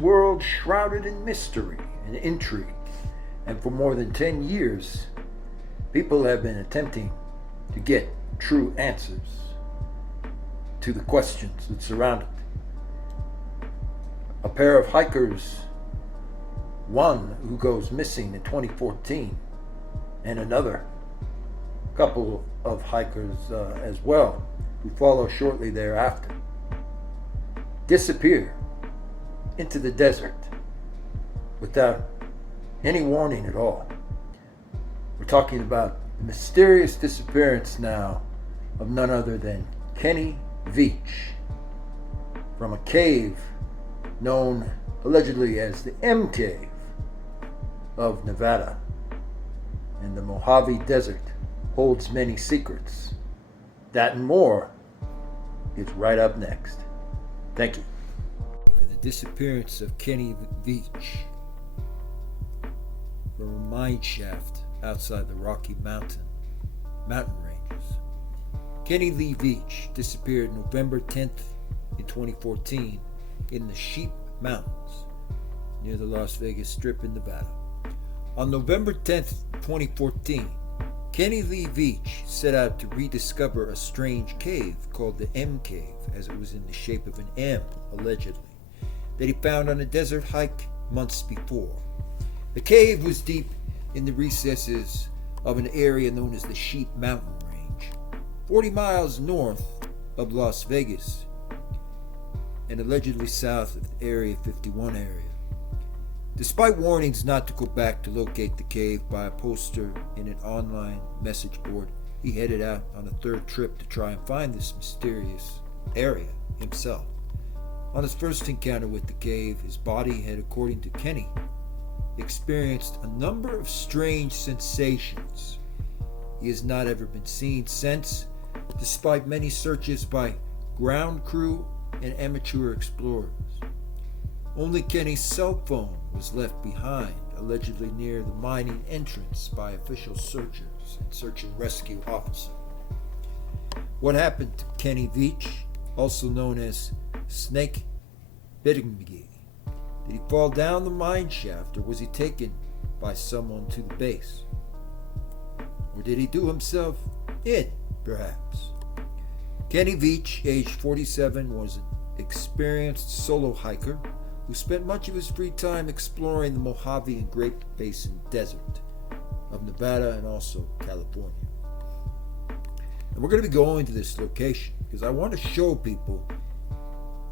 world shrouded in mystery and intrigue, and for more than 10 years, people have been attempting to get true answers to the questions that surround it. A pair of hikers, one who goes missing in 2014, and another couple of hikers as well, who follow shortly thereafter, disappear into the desert without any warning at all. We're talking about the mysterious disappearance now of none other than Kenny Veach from a cave known allegedly as the M Cave of Nevada. And the Mojave Desert holds many secrets. That and more is right up next. Thank you. For the disappearance of Kenny Veach from a mine shaft outside the Rocky Mountain ranges. Kenny Lee Veach disappeared November 10th in 2014 in the Sheep Mountains near the Las Vegas Strip in Nevada. On November 10th, 2014, Kenny Lee Veach set out to rediscover a strange cave called the M Cave, as it was in the shape of an M, allegedly, that he found on a desert hike months before. The cave was deep in the recesses of an area known as the Sheep Mountain Range, 40 miles north of Las Vegas and allegedly south of the Area 51 area. Despite warnings not to go back to locate the cave by a poster in an online message board, he headed out on a third trip to try and find this mysterious area himself. On his first encounter with the cave, his body had, according to Kenny, experienced a number of strange sensations. He has not ever been seen since, despite many searches by ground crew and amateur explorers. Only Kenny's cell phone was left behind, allegedly near the mining entrance by official searchers and search and rescue officers. What happened to Kenny Veach, also known as Snake Bittingy? Did he fall down the mine shaft, or was he taken by someone to the base? Or did he do himself in, perhaps? Kenny Veach, aged 47, was an experienced solo hiker who spent much of his free time exploring the Mojave and Great Basin Desert of Nevada and also California. And we're going to be going to this location because I want to show people,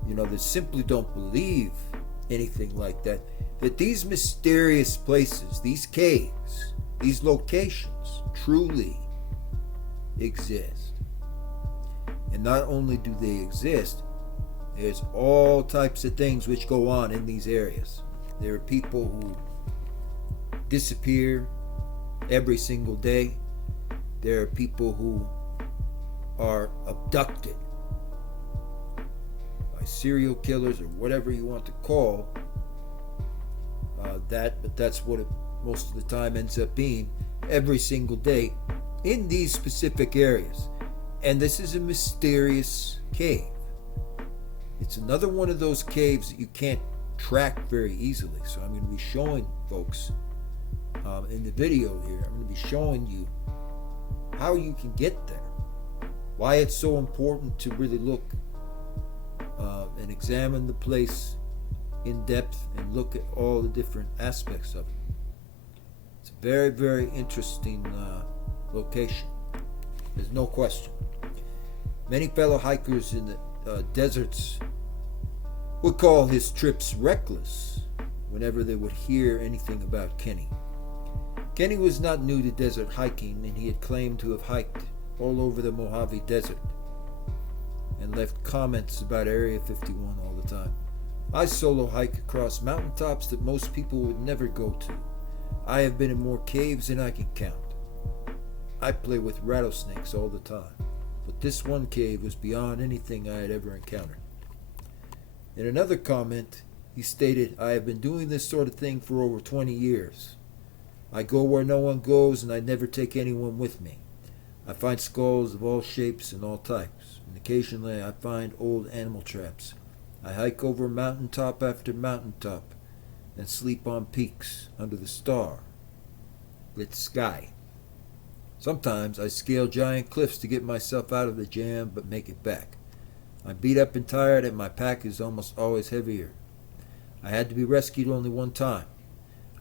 that simply don't believe anything like that, that these mysterious places, these caves, these locations truly exist. And not only do they exist, there's all types of things which go on in these areas. There are people who disappear every single day. There are people who are abducted by serial killers or whatever you want to call that, but that's what it most of the time ends up being every single day in these specific areas. And this is a mysterious cave. It's another one of those caves that you can't track very easily. So I'm going to be showing folks in the video here, I'm going to be showing you how you can get there, why it's so important to really look and examine the place in depth and look at all the different aspects of it. It's a very, very interesting location. There's no question. Many fellow hikers in the deserts would call his trips reckless whenever they would hear anything about Kenny. Kenny was not new to desert hiking, and he had claimed to have hiked all over the Mojave Desert and left comments about Area 51 all the time. I solo hike across mountaintops that most people would never go to. I have been in more caves than I can count. I play with rattlesnakes all the time, but this one cave was beyond anything I had ever encountered. In another comment, he stated, I have been doing this sort of thing for over 20 years. I go where no one goes, and I never take anyone with me. I find skulls of all shapes and all types, and occasionally I find old animal traps I hike over mountaintop after mountaintop and sleep on peaks under the star-lit sky. Sometimes I scale giant cliffs to get myself out of the jam but make it back. I'm beat up and tired and my pack is almost always heavier. I had to be rescued only one time.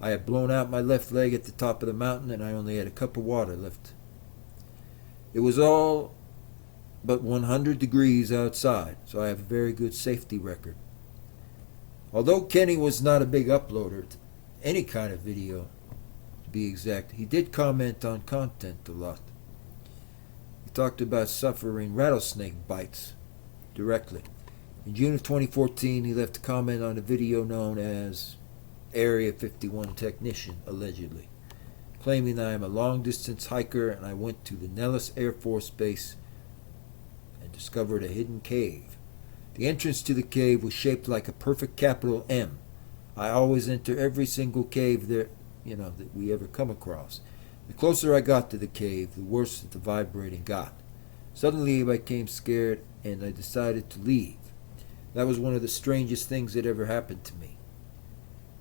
I had blown out my left leg at the top of the mountain and I only had a cup of water left. It was all but 100 degrees outside, so I have a very good safety record. Although Kenny was not a big uploader, any kind of video to be exact, he did comment on content a lot. He talked about suffering rattlesnake bites directly. In June of 2014, he left a comment on a video known as Area 51 Technician, allegedly, claiming that I am a long-distance hiker and I went to the Nellis Air Force Base and discovered a hidden cave. The entrance to the cave was shaped like a perfect capital M. I always enter every single cave there, that we ever come across. The closer I got to the cave, the worse the vibrating got. Suddenly I became scared and I decided to leave. That was one of the strangest things that ever happened to me.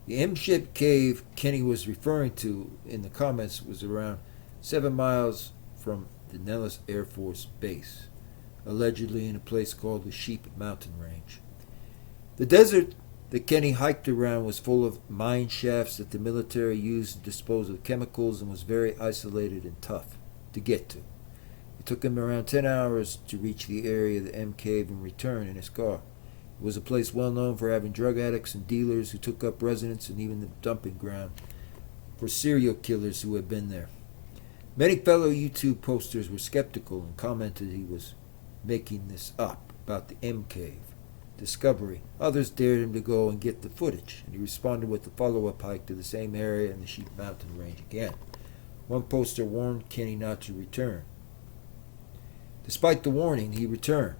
The M-shaped cave Kenny was referring to in the comments was around 7 miles from the Nellis Air Force Base, allegedly in a place called the Sheep Mountain Range. The desert that Kenny hiked around was full of mine shafts that the military used to dispose of chemicals and was very isolated and tough to get to. It took him around 10 hours to reach the area of the M cave and return in his car. It was a place well known for having drug addicts and dealers who took up residence and even the dumping ground for serial killers who had been there. Many fellow YouTube posters were skeptical and commented he was making this up about the M cave discovery. Others dared him to go and get the footage, and he responded with a follow-up hike to the same area in the Sheep Mountain Range again. One poster warned Kenny not to return. Despite the warning, he returned.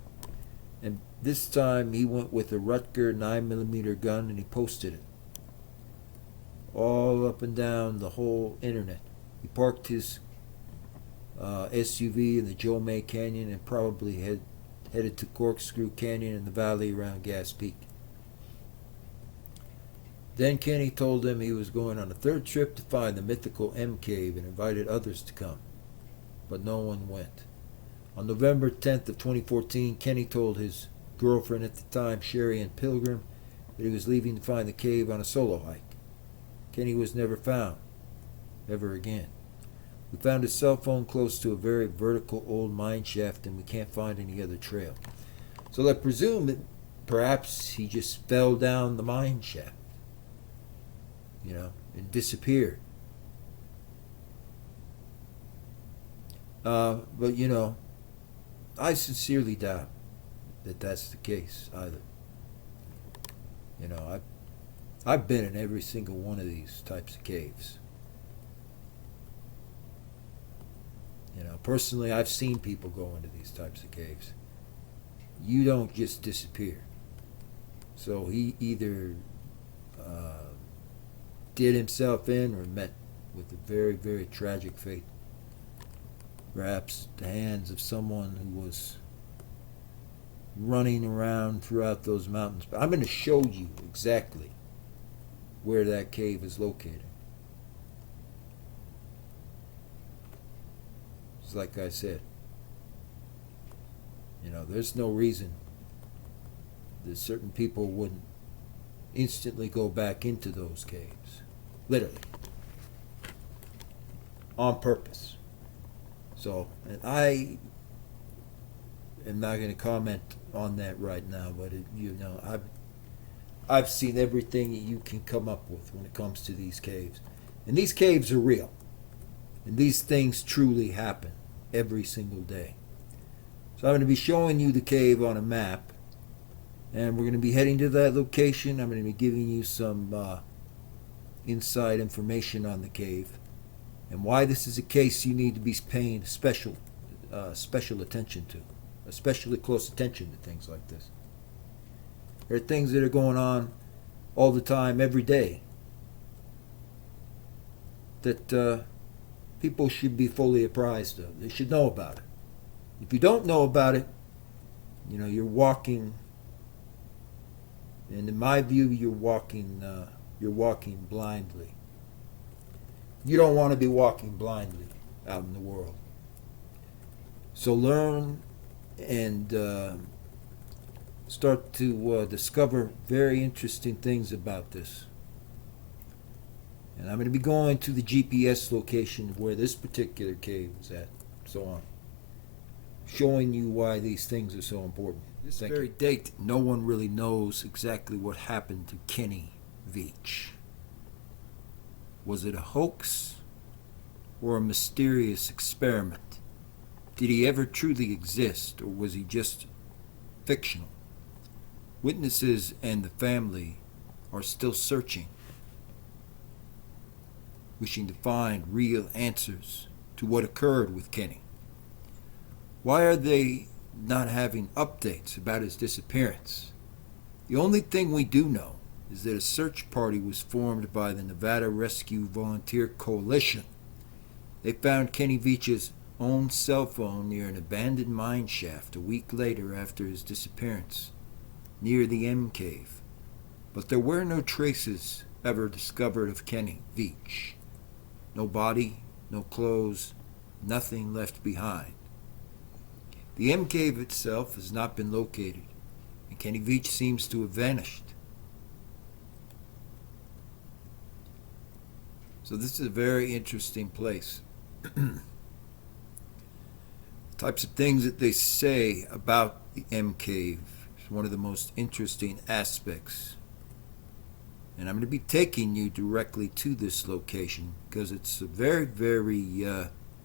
And this time he went with a Rutger 9mm gun and he posted it all up and down the whole internet. He parked his SUV in the Joe May Canyon and probably headed to Corkscrew Canyon in the valley around Gas Peak. Then Kenny told him he was going on a third trip to find the mythical M Cave and invited others to come, but no one went. On November 10th of 2014, Kenny told his girlfriend at the time, Sherry Ann Pilgrim, that he was leaving to find the cave on a solo hike. Kenny was never found, ever again. We found his cell phone close to a very vertical old mine shaft and we can't find any other trail. So I presume that perhaps he just fell down the mine shaft, and disappeared. But I sincerely doubt that that's the case either. I've been in every single one of these types of caves. Personally, I've seen people go into these types of caves. You don't just disappear. So he either did himself in or met with a very, very tragic fate. Perhaps the hands of someone who was running around throughout those mountains. But I'm going to show you exactly where that cave is located. It's like I said, there's no reason that certain people wouldn't instantly go back into those caves. Literally. On purpose. So, and I am not going to comment on that right now, but I've seen everything you can come up with when it comes to these caves. And these caves are real. And these things truly happen every single day. So I'm going to be showing you the cave on a map. And we're going to be heading to that location. I'm going to be giving you some inside information on the cave. And why this is a case you need to be paying special attention to. Especially close attention to things like this. There are things that are going on all the time, every day, that people should be fully apprised of. They should know about it. If you don't know about it, you're walking And in my view, you're walking blindly. You don't want to be walking blindly out in the world. So learn and start to discover very interesting things about this. And I'm going to be going to the GPS location where this particular cave is at, so on, showing you why these things are so important. This very date, no one really knows exactly what happened to Kenny Veach. Was it a hoax or a mysterious experiment? Did he ever truly exist, or was he just fictional? Witnesses and the family are still searching, wishing to find real answers to what occurred with Kenny. Why are they not having updates about his disappearance? The only thing we do know is that a search party was formed by the Nevada Rescue Volunteer Coalition. They found Kenny Veach's own cell phone near an abandoned mine shaft a week later after his disappearance, near the M Cave. But there were no traces ever discovered of Kenny Veach. No body, no clothes, nothing left behind. The M Cave itself has not been located, and Kenny Veach seems to have vanished. So this is a very interesting place. Types of things that they say about the M Cave is one of the most interesting aspects. And I'm going to be taking you directly to this location because it's a very, very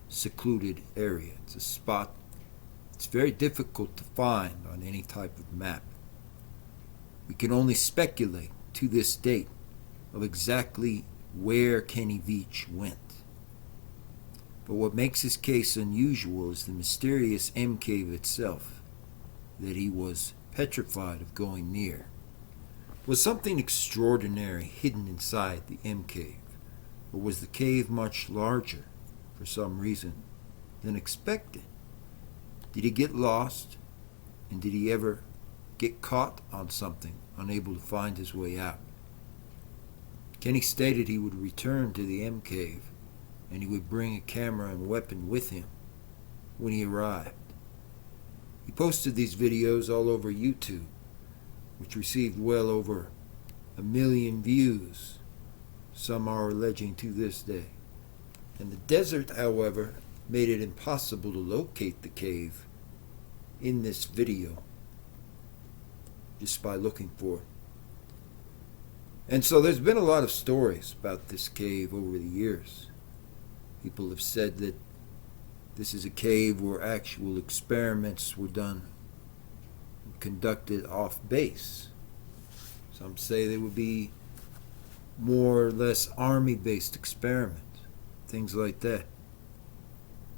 secluded area. It's a spot it's very difficult to find on any type of map. We can only speculate to this date of exactly where Kenny Veach went. But what makes his case unusual is the mysterious M Cave itself, that he was petrified of going near. Was something extraordinary hidden inside the M Cave, or was the cave much larger, for some reason, than expected? Did he get lost, and did he ever get caught on something, unable to find his way out? Kenny stated he would return to the M Cave, and he would bring a camera and weapon with him when he arrived. He posted these videos all over YouTube, which received well over 1 million views, some are alleging to this day. And the desert, however, made it impossible to locate the cave in this video just by looking for it. And so there's been a lot of stories about this cave over the years. People have said that this is a cave where actual experiments were done, conducted off base. Some say they would be more or less army-based experiments, things like that.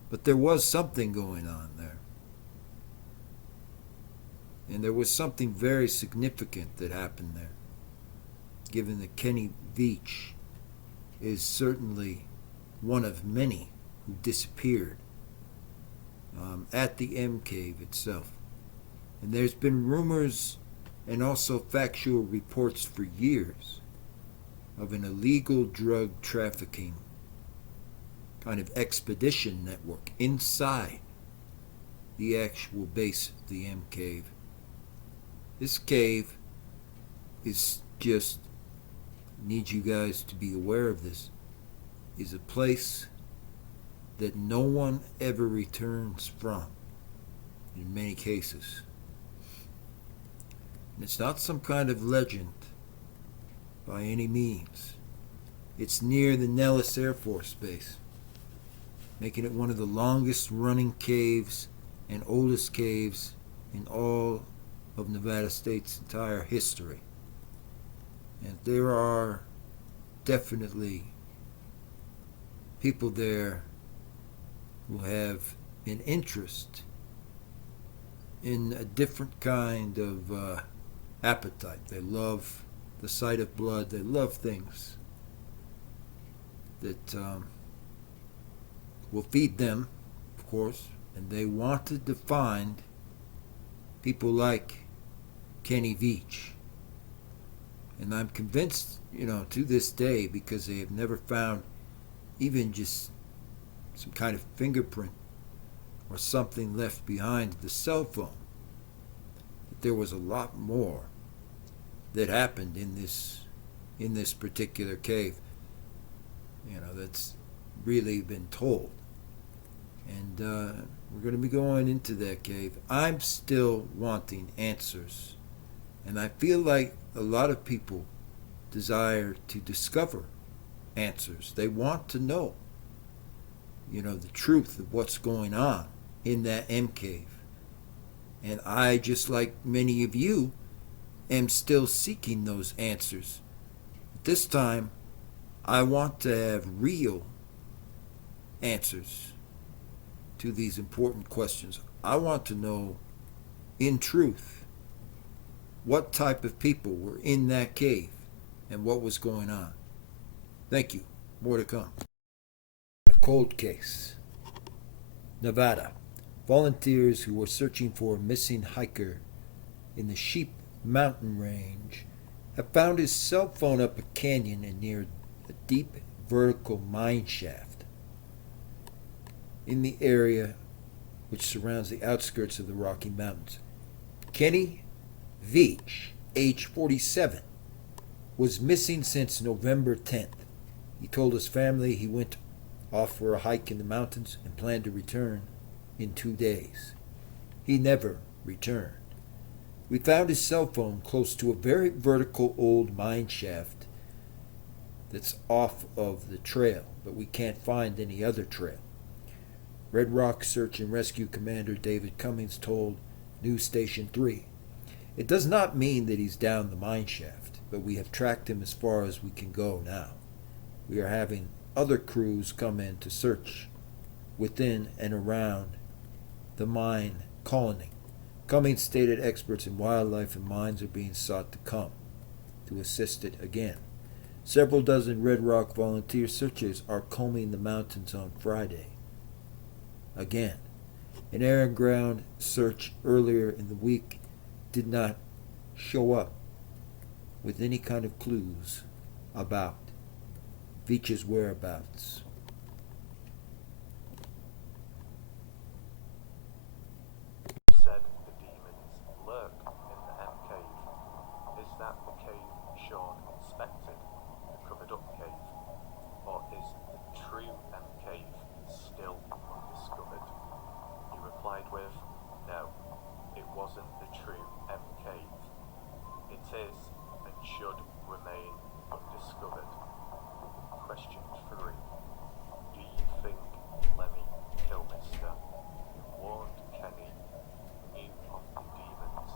But there was something going on there. And there was something very significant that happened there, given that Kenny Veach is certainly one of many who disappeared at the M Cave itself. And there's been rumors and also factual reports for years of an illegal drug trafficking kind of expedition network inside the actual base of the M Cave. This cave is just, need you guys to be aware of this, is a place that no one ever returns from in many cases. And it's not some kind of legend by any means. It's near the Nellis Air Force Base, making it one of the longest running caves and oldest caves in all of Nevada State's entire history. And there are definitely people there who have an interest in a different kind of appetite. They love the sight of blood. They love things that will feed them, of course, and they wanted to find people like Kenny Veach And I'm convinced, to this day, because they have never found even just some kind of fingerprint or something left behind the cell phone, that there was a lot more that happened in this particular cave. That's really been told. And we're going to be going into that cave. I'm still wanting answers. And I feel like a lot of people desire to discover answers. They want to know, the truth of what's going on in that M cave. And I, just like many of you, am still seeking those answers. This time, I want to have real answers to these important questions. I want to know, in truth, what type of people were in that cave and what was going on. Thank you. More to come. A cold case. Nevada. Volunteers who were searching for a missing hiker in the Sheep Mountain Range have found his cell phone up a canyon and near a deep vertical mine shaft in the area which surrounds the outskirts of the Rocky Mountains. Kenny Veach, age 47, was missing since November 10th. He told his family he went off for a hike in the mountains and planned to return in 2 days. He never returned. We found his cell phone close to a very vertical old mine shaft that's off of the trail, but we can't find any other trail. Red Rock Search and Rescue Commander David Cummings told News Station 3. It does not mean that he's down the mine shaft, but we have tracked him as far as we can go now. We are having other crews come in to search within and around the mine colony. Cummings stated experts in wildlife and mines are being sought to come to assist it again. Several dozen Red Rock volunteer searchers are combing the mountains on Friday. Again, an air and ground search earlier in the week did not show up with any kind of clues about Veach's whereabouts. Said the demons lurk in the M cave. Is that the cave Sean inspected, the covered up cave? Or is the true M cave still undiscovered? He replied with, no, it wasn't the true M cave. It is and should remain undiscovered. Question 3. Do you think Lemmy Kilmister, who warned Kenny, knew of the demons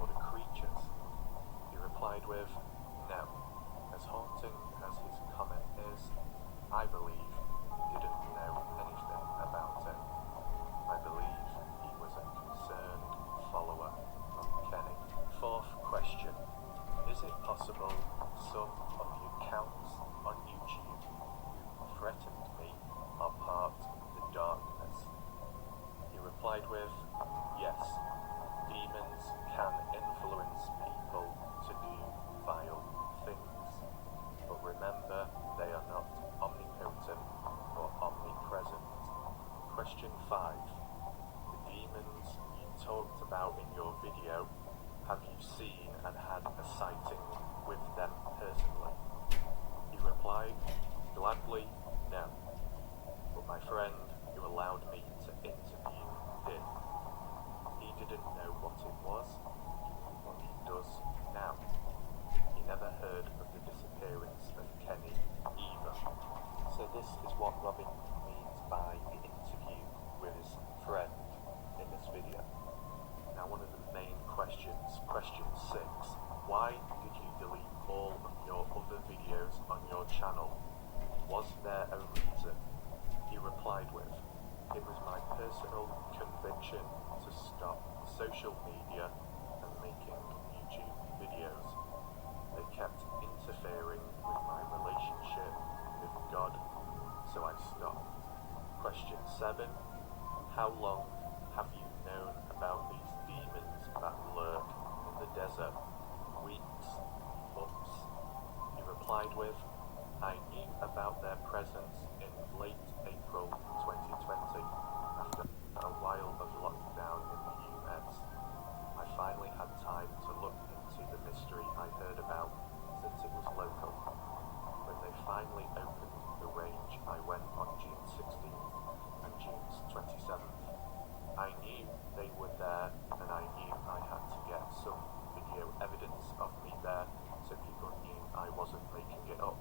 or the creatures? He replied with, no. As haunting as his comment is, I believe he didn't know anything about it. I believe he was a concerned follower of Kenny. 4th question. Is it possible some of the accounts on YouTube who threatened me are part of the darkness? He replied with, yes, demons can influence people to do vile things, but remember they are not omnipotent or omnipresent. Question 5. The demons you talked about in your video, have you seen and had a sighting with them personally? He replied, gladly, no. But my friend who allowed me to interview did. He didn't know what it was, but he does now. He never heard of the disappearance of Kenny either. So this is what Robin means by the interview with his friend in this video. Now one of the main questions, question 6, why did you delete all of your other videos on your channel? Was there a reason? He replied with, it was my personal conviction to stop social media and making YouTube videos. They kept interfering with my relationship with God, so I stopped. Question 7, how long have you known about these demons that lurk in the desert? Weeks or replied with, I knew about their presence in late April 2020, after a while of lockdown in the US. I finally had time to look into the mystery I heard about, since it was local. When they finally opened the range, I went on June 16th and June 27th. I knew they were there, and I knew I had to get some video evidence of me there so people knew I wasn't making it up.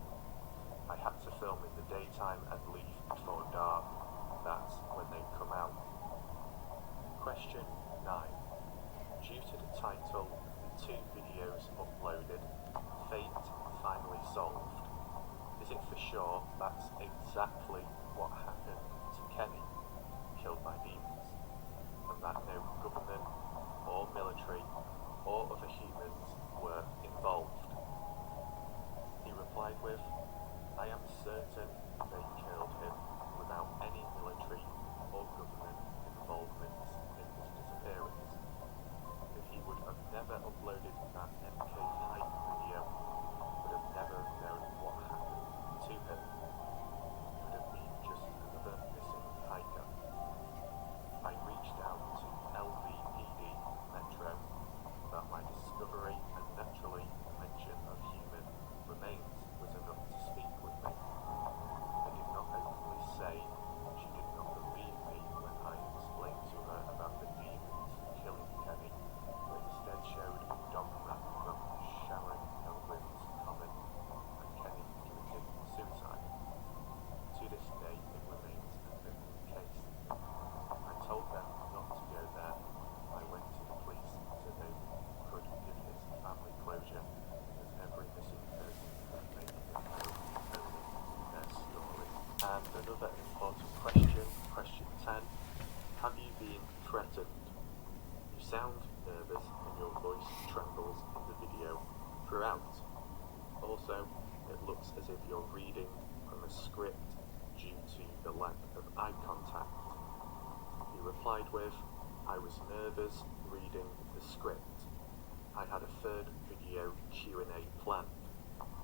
I had to film in the daytime and leave before dark. That's when they come out. Question 9. Due to the title, the 2 videos uploaded, Fate Finally Solved. Is it for sure that's exactly what happened to Kenny, killed by demons, and that no government or military or other humans were involved? He replied with, I am certain they killed him without any military or government involvement in his disappearance. If he would have never uploaded that MK hike video, would have never known what happened to him. He would have been just another missing hiker. I reached out to LVPD Metro about my discovery, and naturally the mention of human remains was enough to speak with me. I did not openly say she did not believe me when I explained to her about the demons killing Kenny, but instead showed a dog map from Sharon Pilgrim's Common and Kenny committed suicide. To this day it remains an open case. I told them not to go there. I went to the police so they could give his family closure, as every missing person has made it known only their story. And another important question, question 10. Have you been threatened? You sound nervous and your voice trembles in the video throughout. Also, it looks as if you're reading from a script due to the lack of eye contact. He replied with, I was nervous reading the script. I had a third video Q&A planned.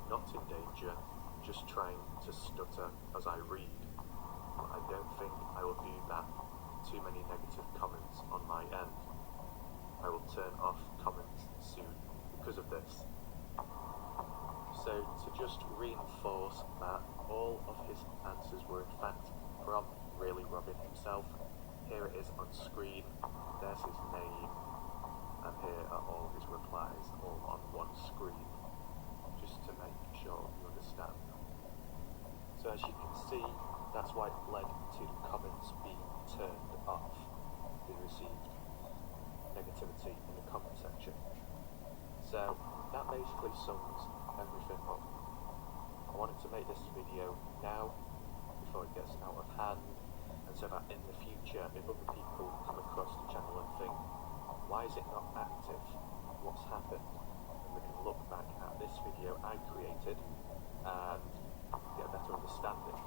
Not in danger, just trying to stutter as I read. But I don't think I will do that. Too many negative comments on my end. I will turn off comments soon because of this. So to just reinforce that all of his answers were in fact from really Robin himself, here it is on screen, there's his name, and here are all his replies, all on one screen, just to make sure you understand. So as you can see, that's why it led to the comments being turned off. He received negativity in the comment section. So that basically sums everything up. I wanted to make this video now, before it gets out of hand, and so that in the future, if other people come across the channel and think, why is it not active? What's happened? And we can look back at this video I created and get a better understanding.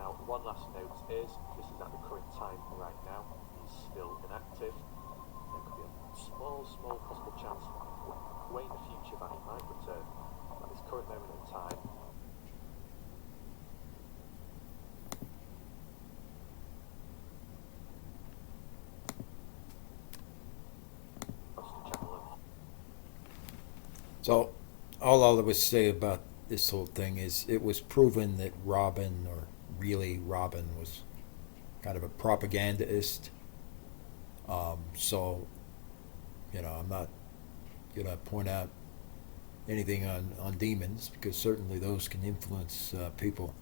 Now, one last note is, this is at the current time right now, he's still inactive. There could be a small possible chance way in the future that he might return. At this current moment in time, So, all I would say about this whole thing is it was proven that Robin, or really Robin, was kind of a propagandist. So, I'm not going to point out anything on demons, because certainly those can influence people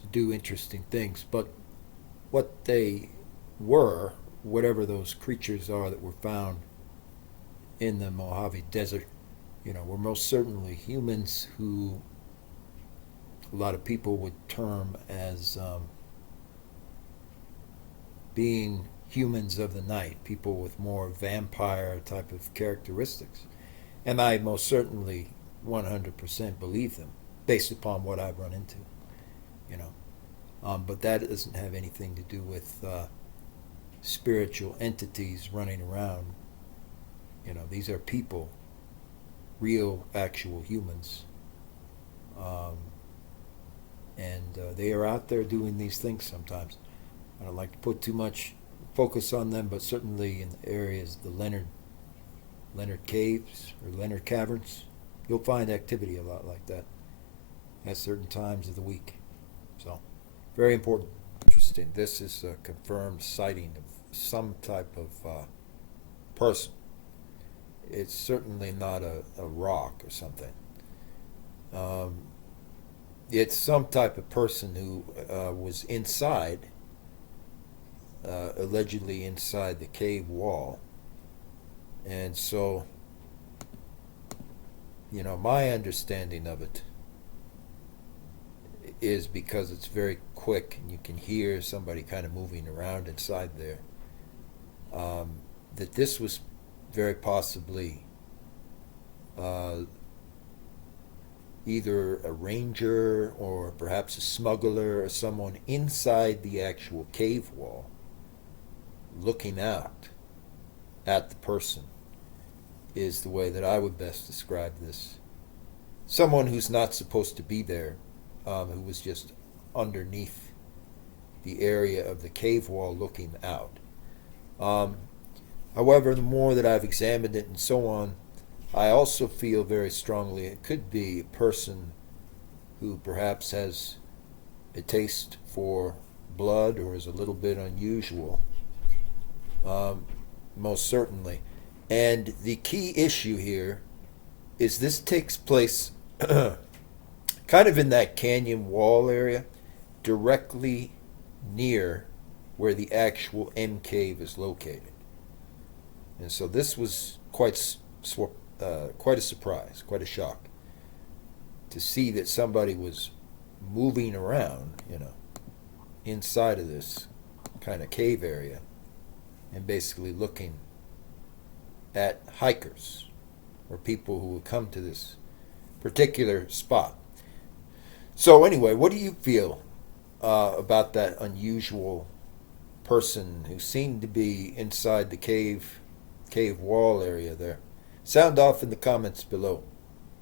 to do interesting things. But what they were, whatever those creatures are that were found in the Mojave Desert, were most certainly humans who a lot of people would term as being humans of the night, people with more vampire type of characteristics. And I most certainly 100% believe them, based upon what I've run into, but that doesn't have anything to do with spiritual entities running around. These are people real, actual humans. Um, and they are out there doing these things sometimes. I don't like to put too much focus on them, but certainly in the areas, the Leonard Caves or Leonard Caverns, you'll find activity a lot like that at certain times of the week. So, very important. Interesting. This is a confirmed sighting of some type of person. It's certainly not a rock or something. Um, it's some type of person who was inside, allegedly inside the cave wall. And so, my understanding of it is because it's very quick and you can hear somebody kind of moving around inside there, that this was very possibly either a ranger or perhaps a smuggler or someone inside the actual cave wall looking out at the person, is the way that I would best describe this. Someone who's not supposed to be there, who was just underneath the area of the cave wall looking out. However, the more that I've examined it and so on, I also feel very strongly it could be a person who perhaps has a taste for blood or is a little bit unusual, most certainly. And the key issue here is this takes place kind of in that canyon wall area, directly near where the actual M cave is located. And so this was quite a surprise, quite a shock, to see that somebody was moving around, inside of this kind of cave area and basically looking at hikers or people who would come to this particular spot. So anyway, what do you feel about that unusual person who seemed to be inside the cave wall area there? Sound off in the comments below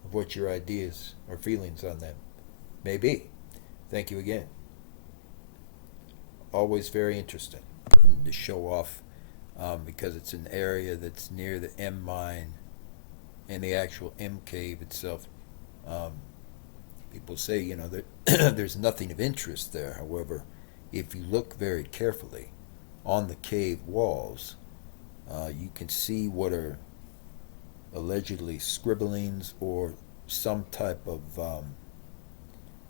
of what your ideas or feelings on that may be. Thank you again. Always very interesting to show off, because it's an area that's near the M mine and the actual M cave itself. People say, that there's nothing of interest there. However, if you look very carefully on the cave walls, you can see what are allegedly scribblings or some type of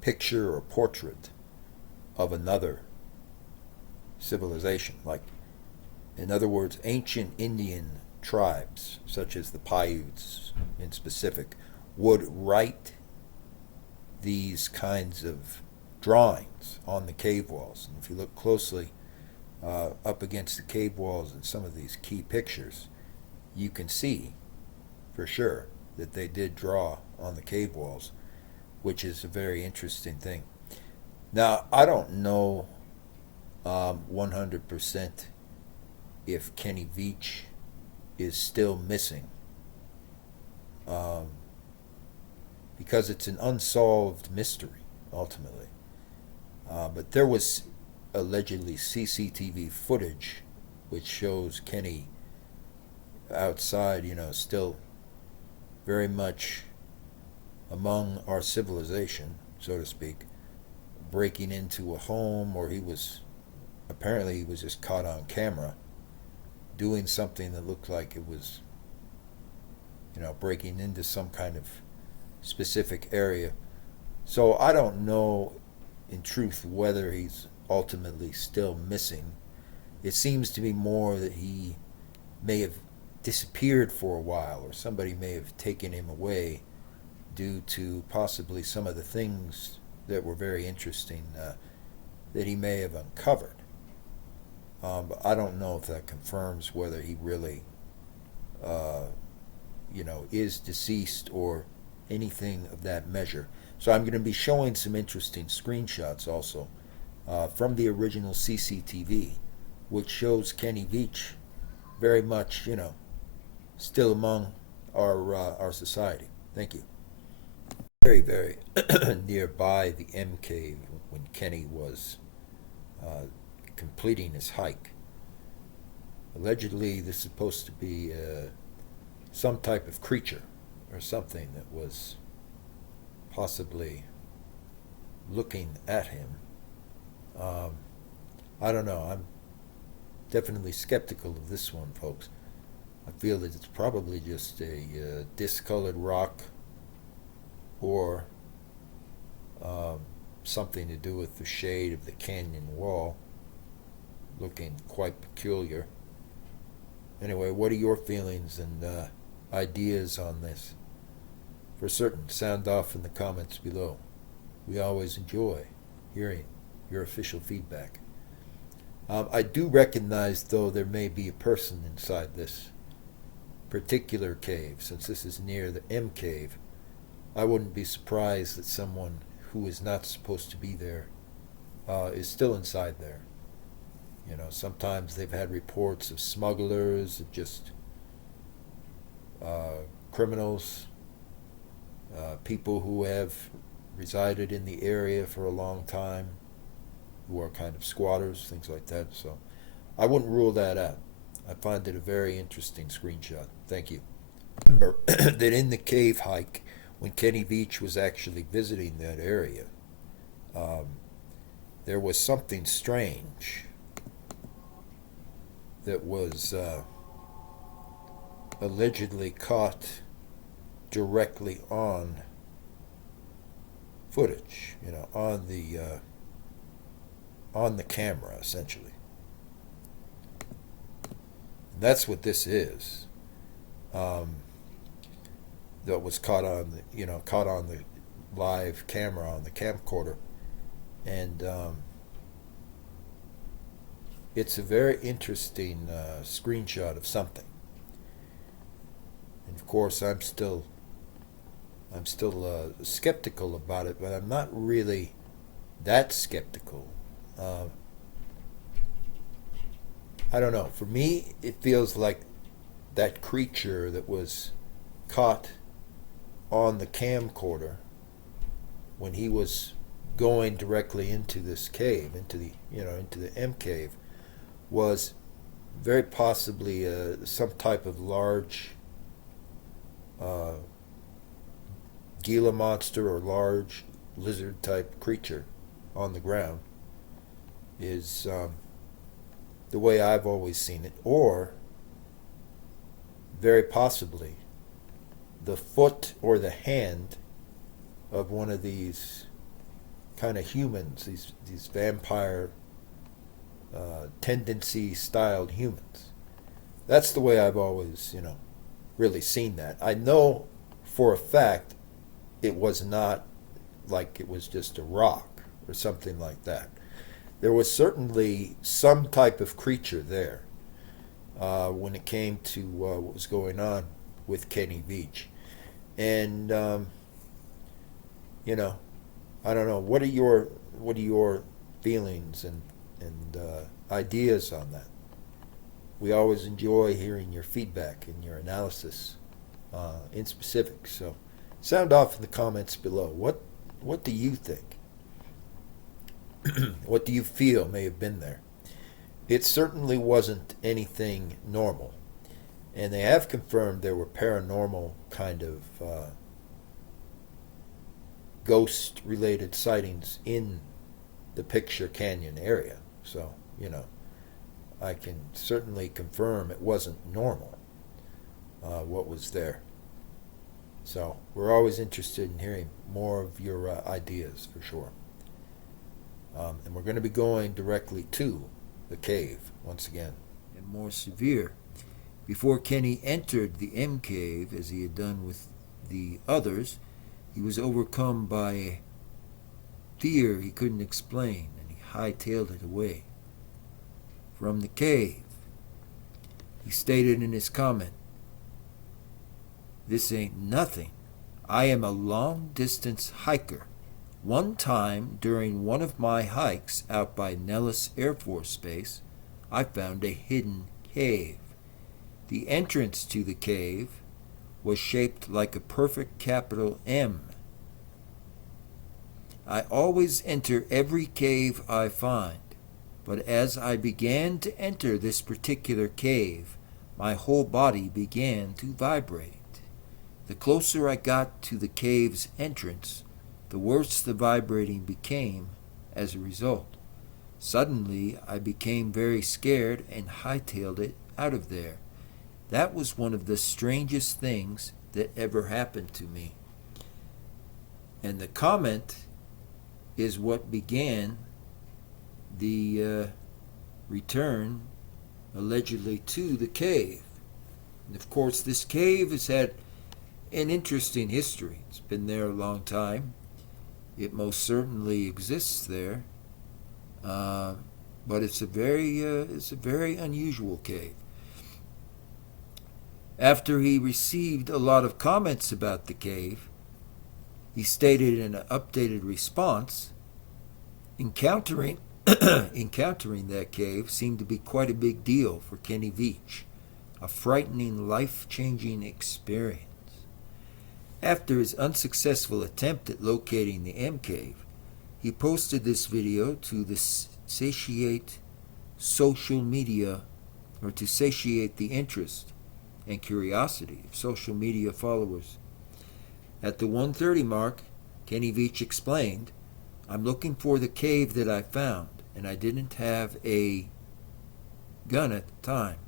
picture or portrait of another civilization. Like, in other words, ancient Indian tribes, such as the Paiutes in specific, would write these kinds of drawings on the cave walls. And if you look closely up against the cave walls in some of these key pictures, you can see for sure that they did draw on the cave walls, which is a very interesting thing. Now, I don't know 100% if Kenny Veach is still missing, because it's an unsolved mystery, ultimately. But there was allegedly CCTV footage which shows Kenny outside, still very much among our civilization, so to speak, breaking into a home, or he was just caught on camera doing something that looked like it was, breaking into some kind of specific area. So I don't know in truth whether he's ultimately still missing. It seems to be more that he may have disappeared for a while, or somebody may have taken him away due to possibly some of the things that were very interesting that he may have uncovered. But I don't know if that confirms whether he really, is deceased or anything of that measure. So I'm going to be showing some interesting screenshots also from the original CCTV, which shows Kenny Veach very much, still among our society. Thank you. Very, very nearby the M cave when Kenny was uh, completing his hike. Allegedly, this is supposed to be some type of creature or something that was possibly looking at him. Um, I don't know. I'm definitely skeptical of this one, folks. I feel that it's probably just a discolored rock or um, something to do with the shade of the canyon wall, looking quite peculiar. Anyway, what are your feelings and ideas on this? For certain, sound off in the comments below. We always enjoy hearing your official feedback. I do recognize, though, there may be a person inside this particular cave. Since this is near the M cave, I wouldn't be surprised that someone who is not supposed to be there is still inside there. You know, sometimes they've had reports of smugglers, of just criminals, people who have resided in the area for a long time, who are kind of squatters, things like that. So I wouldn't rule that out. I find it a very interesting screenshot. Thank you. Remember that in the cave hike, when Kenny Veach was actually visiting that area, there was something strange that was allegedly caught directly on footage, you know, on the camera, essentially. That's what this is. That was caught on the live camera on the camcorder, and it's a very interesting screenshot of something. And of course, I'm still skeptical about it, but I'm not really that skeptical. I don't know. For me, it feels like that creature that was caught on the camcorder when he was going directly into this cave, into the M cave, was very possibly some type of large Gila monster or large lizard type creature on the ground, is the way I've always seen it. Or very possibly the foot or the hand of one of these kind of humans, these vampire tendency styled humans. That's the way I've always, really seen that. I know for a fact it was not like it was just a rock or something like that. There was certainly some type of creature there when it came to what was going on with Kenny Veach. And I don't know. What are your feelings and ideas on that? We always enjoy hearing your feedback and your analysis in specific. So, sound off in the comments below. What do you think? What do you feel may have been there? It certainly wasn't anything normal, and they have confirmed there were paranormal kind of ghost-related sightings in the Picture Canyon area. So, I can certainly confirm it wasn't normal, what was there. So, we're always interested in hearing more of your ideas, for sure. And we're going to be going directly to the cave, once again. And more severe. Before Kenny entered the M cave, as he had done with the others, he was overcome by fear he couldn't explain, and he hightailed it away from the cave. He stated in his comment, "This ain't nothing. I am a long-distance hiker. One time, during one of my hikes out by Nellis Air Force Base, I found a hidden cave. The entrance to the cave was shaped like a perfect capital M. I always enter every cave I find, but as I began to enter this particular cave, my whole body began to vibrate. The closer I got to the cave's entrance, the worse the vibrating became as a result. Suddenly, I became very scared and hightailed it out of there. That was one of the strangest things that ever happened to me. And the comment is what began the return, allegedly, to the cave. And of course, this cave has had an interesting history. It's been there a long time. It most certainly exists there, but it's a very unusual cave. After he received a lot of comments about the cave, he stated in an updated response, encountering that cave seemed to be quite a big deal for Kenny Veach, a frightening, life-changing experience. After his unsuccessful attempt at locating the M cave, he posted this video to satiate the interest and curiosity of social media followers. At the 1:30 mark, Kenny Veach explained, "I'm looking for the cave that I found, and I didn't have a gun at the time.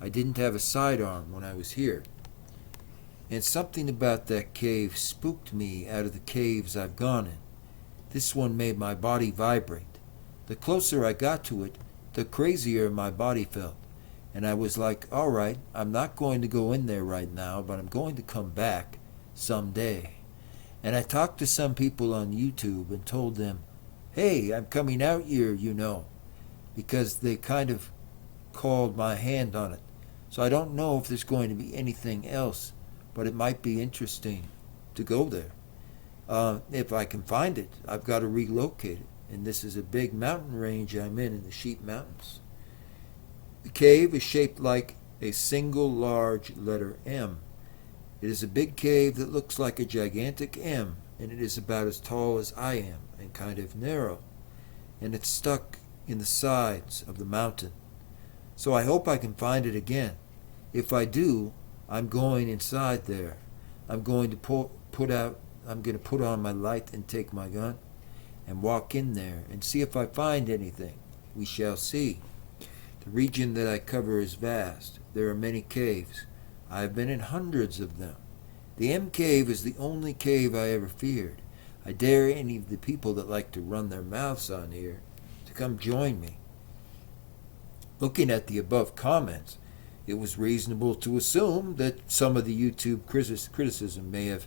I didn't have a sidearm when I was here. And something about that cave spooked me out of the caves I've gone in. This one made my body vibrate. The closer I got to it, the crazier my body felt. And I was like, all right, I'm not going to go in there right now, but I'm going to come back someday." And I talked to some people on YouTube and told them, "Hey, I'm coming out here, because they kind of called my hand on it. So I don't know if there's going to be anything else, but it might be interesting to go there. If I can find it, I've got to relocate it. And this is a big mountain range I'm in the Sheep Mountains." The cave is shaped like a single large letter M. It is a big cave that looks like a gigantic M, and it is about as tall as I am and kind of narrow. And it's stuck in the sides of the mountain. So I hope I can find it again. If I do, I'm going inside there. I'm going to put on my light and take my gun and walk in there and see if I find anything. We shall see. The region that I cover is vast. There are many caves. I have been in hundreds of them. The M cave is the only cave I ever feared. I dare any of the people that like to run their mouths on here to come join me. Looking at the above comments, it was reasonable to assume that some of the YouTube criticism may have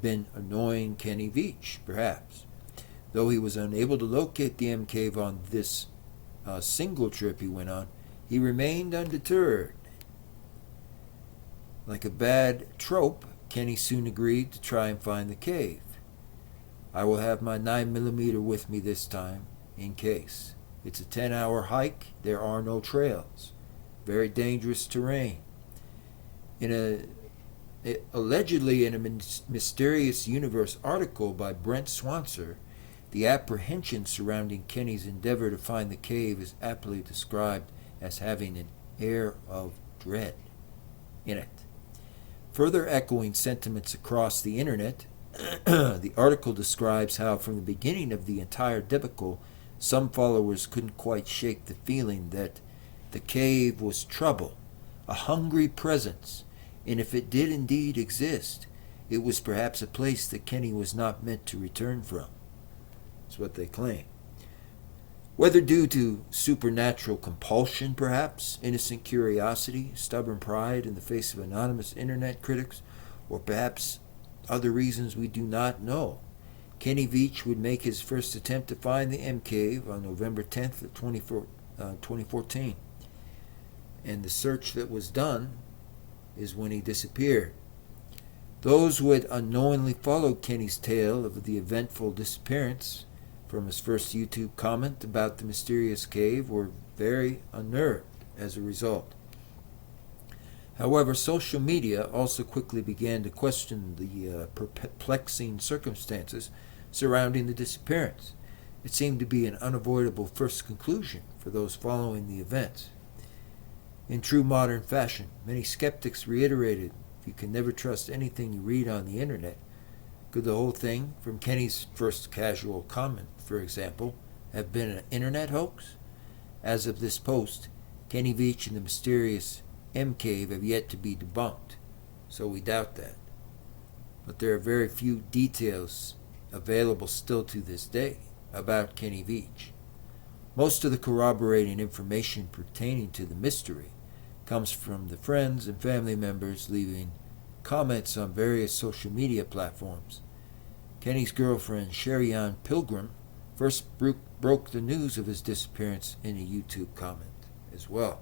been annoying Kenny Veach, perhaps. Though he was unable to locate the M cave on this single trip he went on, he remained undeterred. Like a bad trope, Kenny soon agreed to try and find the cave. "I will have my 9mm with me this time, in case. It's a 10-hour hike. There are no trails. Very dangerous terrain." Allegedly in a Mysterious Universe article by Brent Swanser, the apprehension surrounding Kenny's endeavor to find the cave is aptly described as having an air of dread in it. Further echoing sentiments across the internet, the article describes how from the beginning of the entire debacle, some followers couldn't quite shake the feeling that the cave was trouble, a hungry presence, and if it did indeed exist, it was perhaps a place that Kenny was not meant to return from. That's what they claim. Whether due to supernatural compulsion, perhaps, innocent curiosity, stubborn pride in the face of anonymous internet critics, or perhaps other reasons we do not know, Kenny Veach would make his first attempt to find the M cave on November 10th of 2014. And the search that was done is when he disappeared. Those who had unknowingly followed Kenny's tale of the eventful disappearance from his first YouTube comment about the mysterious cave were very unnerved as a result. However, social media also quickly began to question the perplexing circumstances surrounding the disappearance. It seemed to be an unavoidable first conclusion for those following the events. In true modern fashion, many skeptics reiterated you can never trust anything you read on the internet. Could the whole thing, from Kenny's first casual comment, for example, have been an internet hoax? As of this post, Kenny Veach and the mysterious M Cave have yet to be debunked, so we doubt that. But there are very few details available still to this day about Kenny Veach. Most of the corroborating information pertaining to the mystery comes from the friends and family members leaving comments on various social media platforms. Kenny's girlfriend, Sherry Ann Pilgrim, first broke the news of his disappearance in a YouTube comment as well.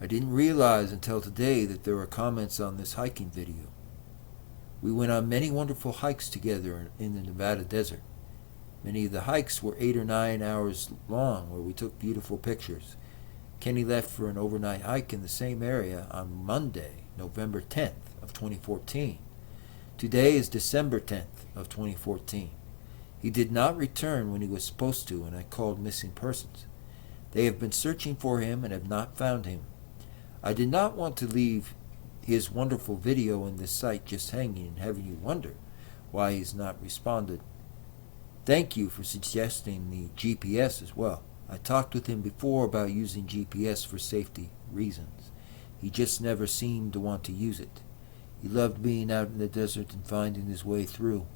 I didn't realize until today that there were comments on this hiking video. We went on many wonderful hikes together in the Nevada desert. Many of the hikes were 8 or 9 hours long where we took beautiful pictures. Kenny left for an overnight hike in the same area on Monday, November 10th of 2014. Today is December 10th of 2014. He did not return when he was supposed to, and I called missing persons. They have been searching for him and have not found him. I did not want to leave his wonderful video in this site just hanging and having you wonder why he's not responded. Thank you for suggesting the GPS as well. I talked with him before about using GPS for safety reasons. He just never seemed to want to use it. He loved being out in the desert and finding his way through.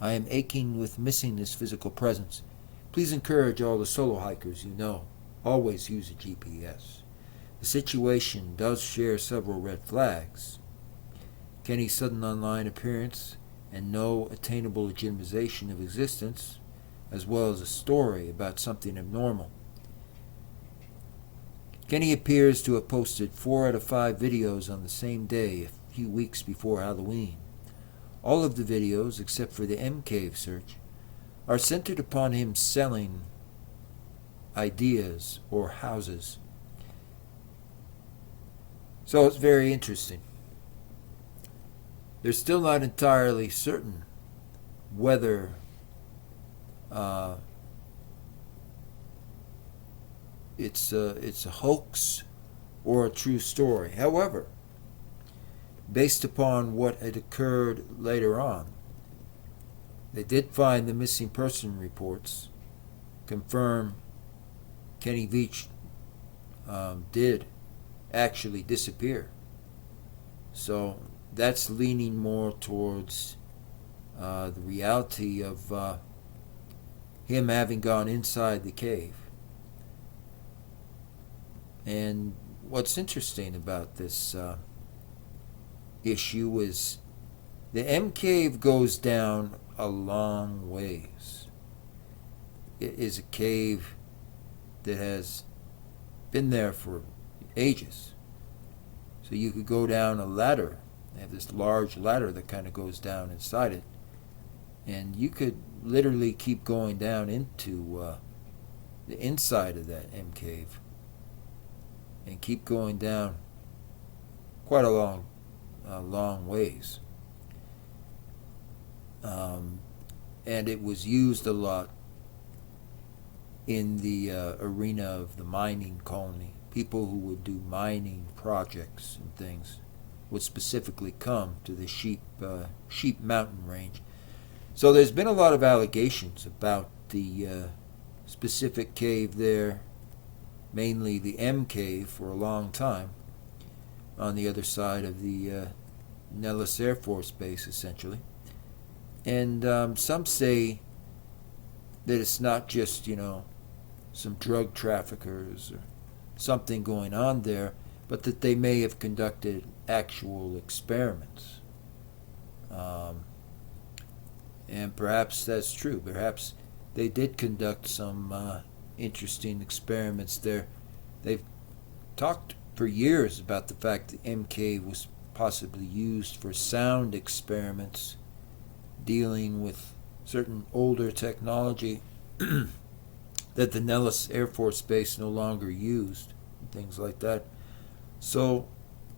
I am aching with missing his physical presence. Please encourage all the solo hikers you know. Always use a GPS. The situation does share several red flags. Kenny's sudden online appearance and no attainable legitimization of existence, as well as a story about something abnormal. Kenny appears to have posted 4 out of 5 videos on the same day, a few weeks before Halloween. All of the videos, except for the M Cave search, are centered upon him selling ideas or houses. So it's very interesting. They're still not entirely certain whether it's a hoax or a true story. However, based upon what had occurred later on, they did find the missing person reports confirm Kenny Veach did actually disappear. So that's leaning more towards the reality of him having gone inside the cave. And what's interesting about this issue is the M Cave goes down a long ways. It is a cave that has been there for ages. So you could go down a ladder. They have this large ladder that kind of goes down inside it. And you could literally keep going down into the inside of that M Cave. And keep going down quite a long ways. And it was used a lot in the arena of the mining colony. People who would do mining projects and things would specifically come to the Sheep Mountain Range. So there's been a lot of allegations about the specific cave there, mainly the M Cave, for a long time, on the other side of the Nellis Air Force Base, essentially. And some say that it's not just, some drug traffickers or something going on there, but that they may have conducted actual experiments. And perhaps that's true. Perhaps they did conduct some interesting experiments there. They've talked for years about the fact that M Cave was possibly used for sound experiments dealing with certain older technology that the Nellis Air Force Base no longer used, things like that. So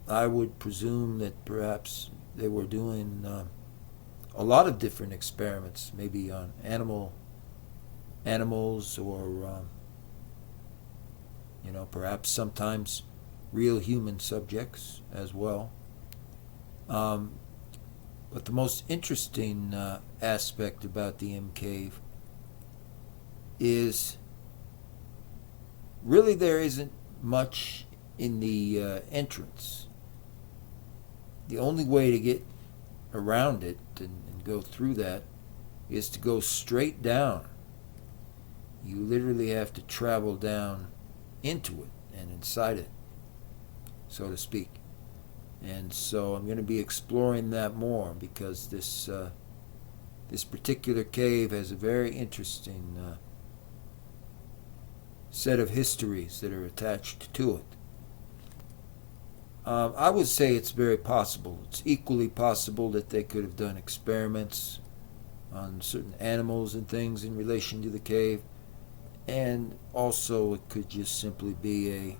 I would presume that perhaps they were doing a lot of different experiments, maybe on animals, or perhaps sometimes real human subjects as well. But the most interesting aspect about the M cave is really there isn't much in the entrance. The only way to get around it and go through that is to go straight down. You literally have to travel down into it and inside it, so to speak. And so I'm going to be exploring that more, because this particular cave has a very interesting set of histories that are attached to it. I would say it's very possible. It's equally possible that they could have done experiments on certain animals and things in relation to the cave, and also it could just simply be a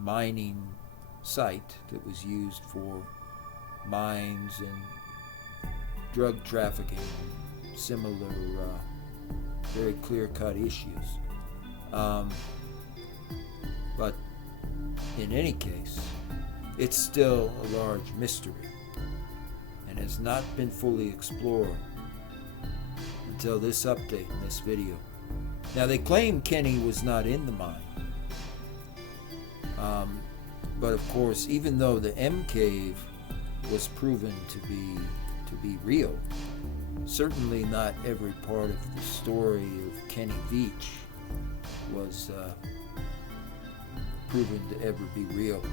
mining site that was used for mines and drug trafficking and similar very clear-cut issues. But in any case, it's still a large mystery and has not been fully explored until this update in this video. Now, they claim Kenny was not in the mine. But of course, even though the M cave was proven to be real, certainly not every part of the story of Kenny Veach was proven to ever be real.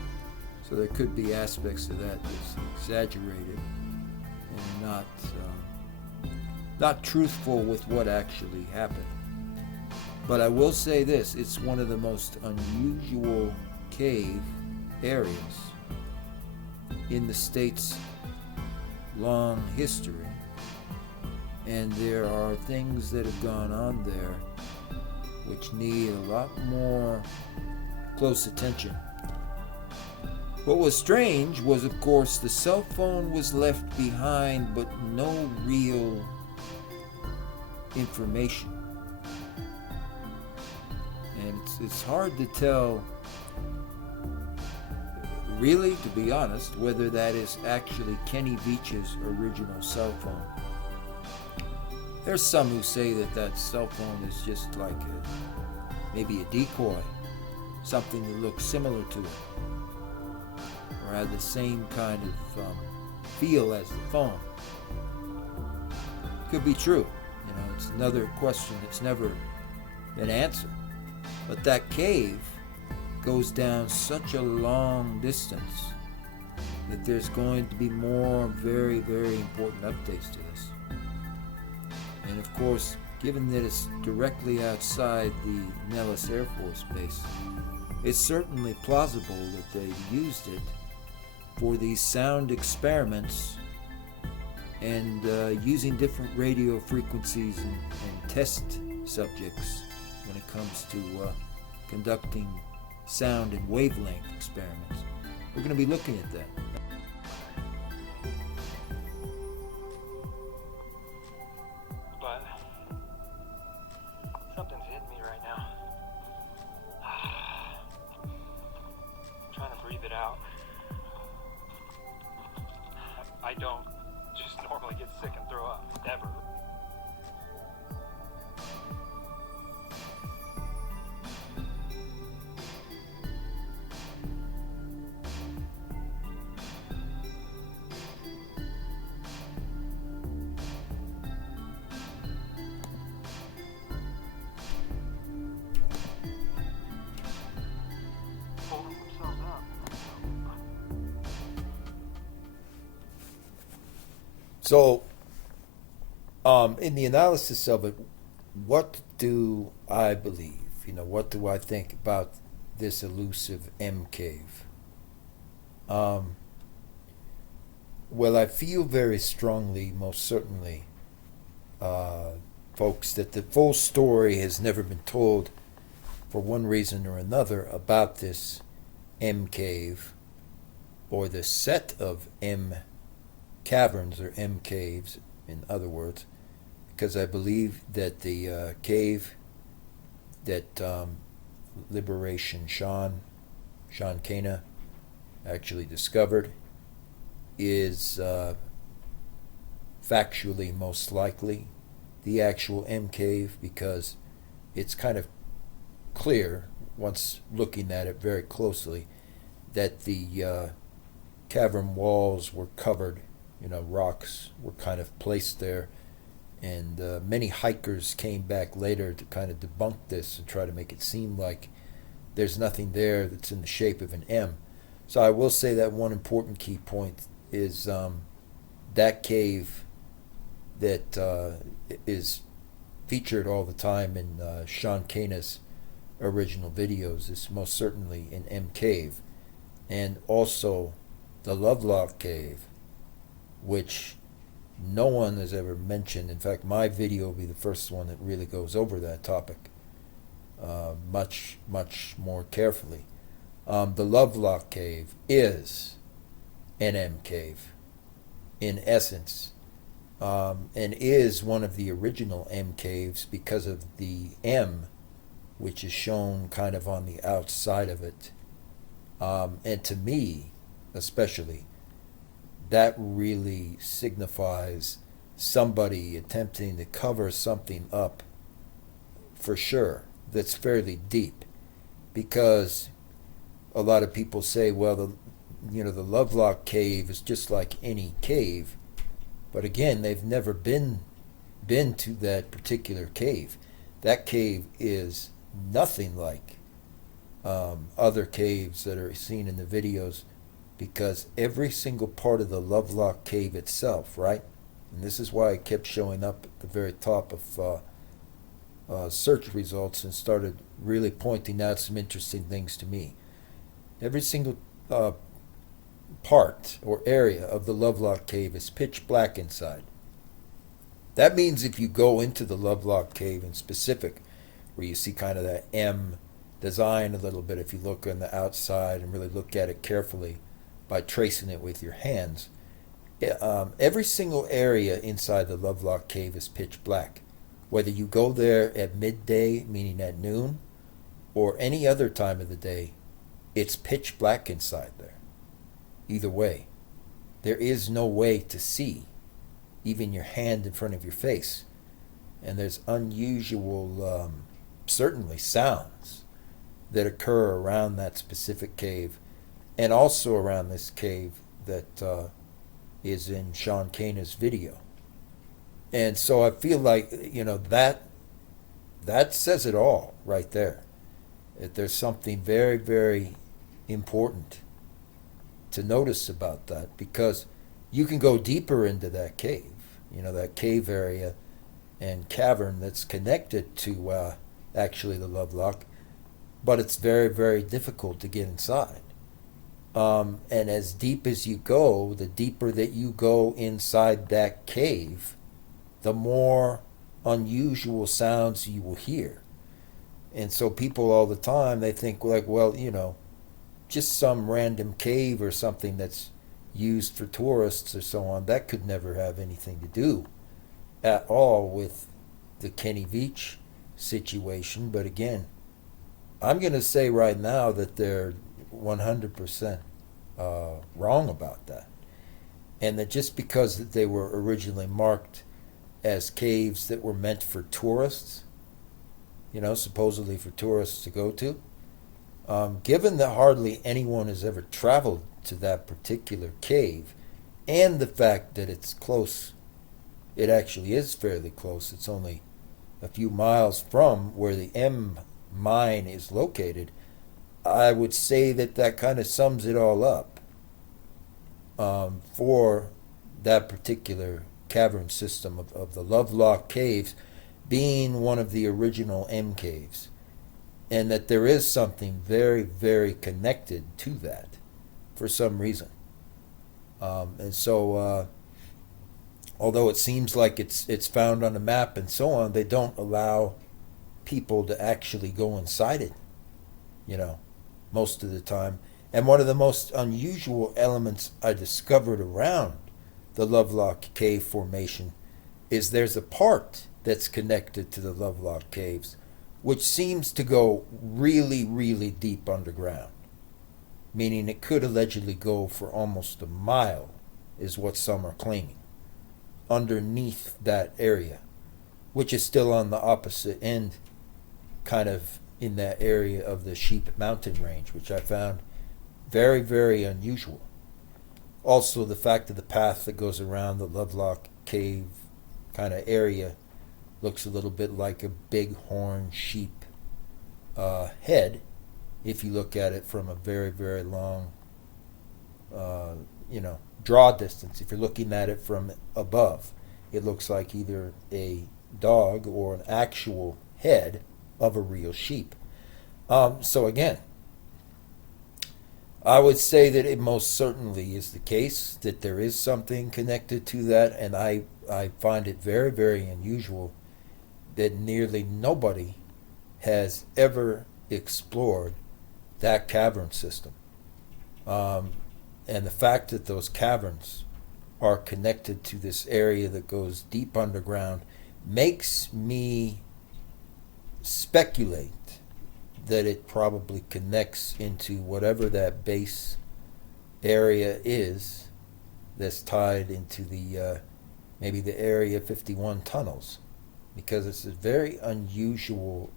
So there could be aspects of that that's exaggerated and not truthful with what actually happened. But I will say this: it's one of the most unusual cave areas in the state's long history, and there are things that have gone on there which need a lot more close attention. What was strange was, of course, the cell phone was left behind, but no real information. And it's hard to tell, really, to be honest, whether that is actually Kenny Veach's original cell phone. There's some who say that cell phone is just like maybe a decoy, something that looks similar to it, or had the same kind of feel as the phone. Could be true. It's another question that's never been answered. But that cave goes down such a long distance that there's going to be more very, very important updates to this. And of course, given that it's directly outside the Nellis Air Force Base, it's certainly plausible that they used it for these sound experiments and using different radio frequencies and test subjects when it comes to conducting sound and wavelength experiments. We're going to be looking at that. But something's hitting me right now. I'm trying to breathe it out. I don't just normally get sick and throw up, ever. Pulling themselves up. So, in the analysis of it, what do I believe? What do I think about this elusive M cave? Well, I feel very strongly, most certainly, folks, that the full story has never been told for one reason or another about this M cave. or the set of M caverns or M caves, in other words, because I believe that the cave that Liberation Sean Cana actually discovered is factually most likely the actual M cave, because it's kind of clear once looking at it very closely that the cavern walls were covered, rocks were kind of placed there, and many hikers came back later to kind of debunk this and try to make it seem like there's nothing there that's in the shape of an M. So I will say that one important key point is that cave that is featured all the time in Sean Cana's original videos is most certainly an M cave, and also the Lovelock cave, which no one has ever mentioned. In fact, my video will be the first one that really goes over that topic much more carefully. The Lovelock cave is an M cave in essence, and is one of the original M caves because of the M, which is shown kind of on the outside of it. And to me, especially, that really signifies somebody attempting to cover something up, for sure, that's fairly deep. Because a lot of people say, well, the Lovelock cave is just like any cave. But again, they've never been to that particular cave. That cave is nothing like other caves that are seen in the videos, because every single part of the Lovelock cave itself, right? And this is why it kept showing up at the very top of search results and started really pointing out some interesting things to me. Every single part or area of the Lovelock cave is pitch black inside. That means if you go into the Lovelock cave in specific, where you see kind of that M design a little bit, if you look on the outside and really look at it carefully by tracing it with your hands, every single area inside the Lovelock cave is pitch black. Whether you go there at midday, meaning at noon, or any other time of the day, it's pitch black inside there. Either way, there is no way to see even your hand in front of your face. And there's unusual, certainly, sounds that occur around that specific cave, and also around this cave that is in Sean Cana's video. And so I feel like, that says it all right there. That there's something very, very important to notice about that, because you can go deeper into that cave, that cave area and cavern that's connected to actually the Lovelock, but it's very, very difficult to get inside. And as deep as you go, the deeper that you go inside that cave, the more unusual sounds you will hear. And so people all the time, they think like, well, just some random cave or something that's used for tourists or so on, that could never have anything to do at all with the Kenny Veach situation. But again, I'm going to say right now that they're 100% wrong about that. And that just because they were originally marked as caves that were meant for tourists, supposedly for tourists to go to, given that hardly anyone has ever traveled to that particular cave, and the fact that it's close, it actually is fairly close, it's only a few miles from where the M mine is located, I would say that kind of sums it all up for that particular cavern system of the Lovelock caves being one of the original M caves. And that there is something very, very connected to that for some reason. And so, although it seems like it's found on a map and so on, they don't allow people to actually go inside it, most of the time. And one of the most unusual elements I discovered around the Lovelock Cave formation is there's a part that's connected to the Lovelock Caves which seems to go really, really deep underground, meaning it could allegedly go for almost a mile, is what some are claiming, underneath that area, which is still on the opposite end, kind of in that area of the Sheep Mountain Range, which I found very, very unusual. Also, the fact that the path that goes around the Lovelock Cave kind of area looks a little bit like a bighorn sheep head if you look at it from a very, very long, draw distance. If you're looking at it from above, it looks like either a dog or an actual head of a real sheep. So again, I would say that it most certainly is the case that there is something connected to that, and I find it very, very unusual that nearly nobody has ever explored that cavern system. And the fact that those caverns are connected to this area that goes deep underground makes me speculate that it probably connects into whatever that base area is that's tied into the maybe the Area 51 tunnels, because it's a very unusual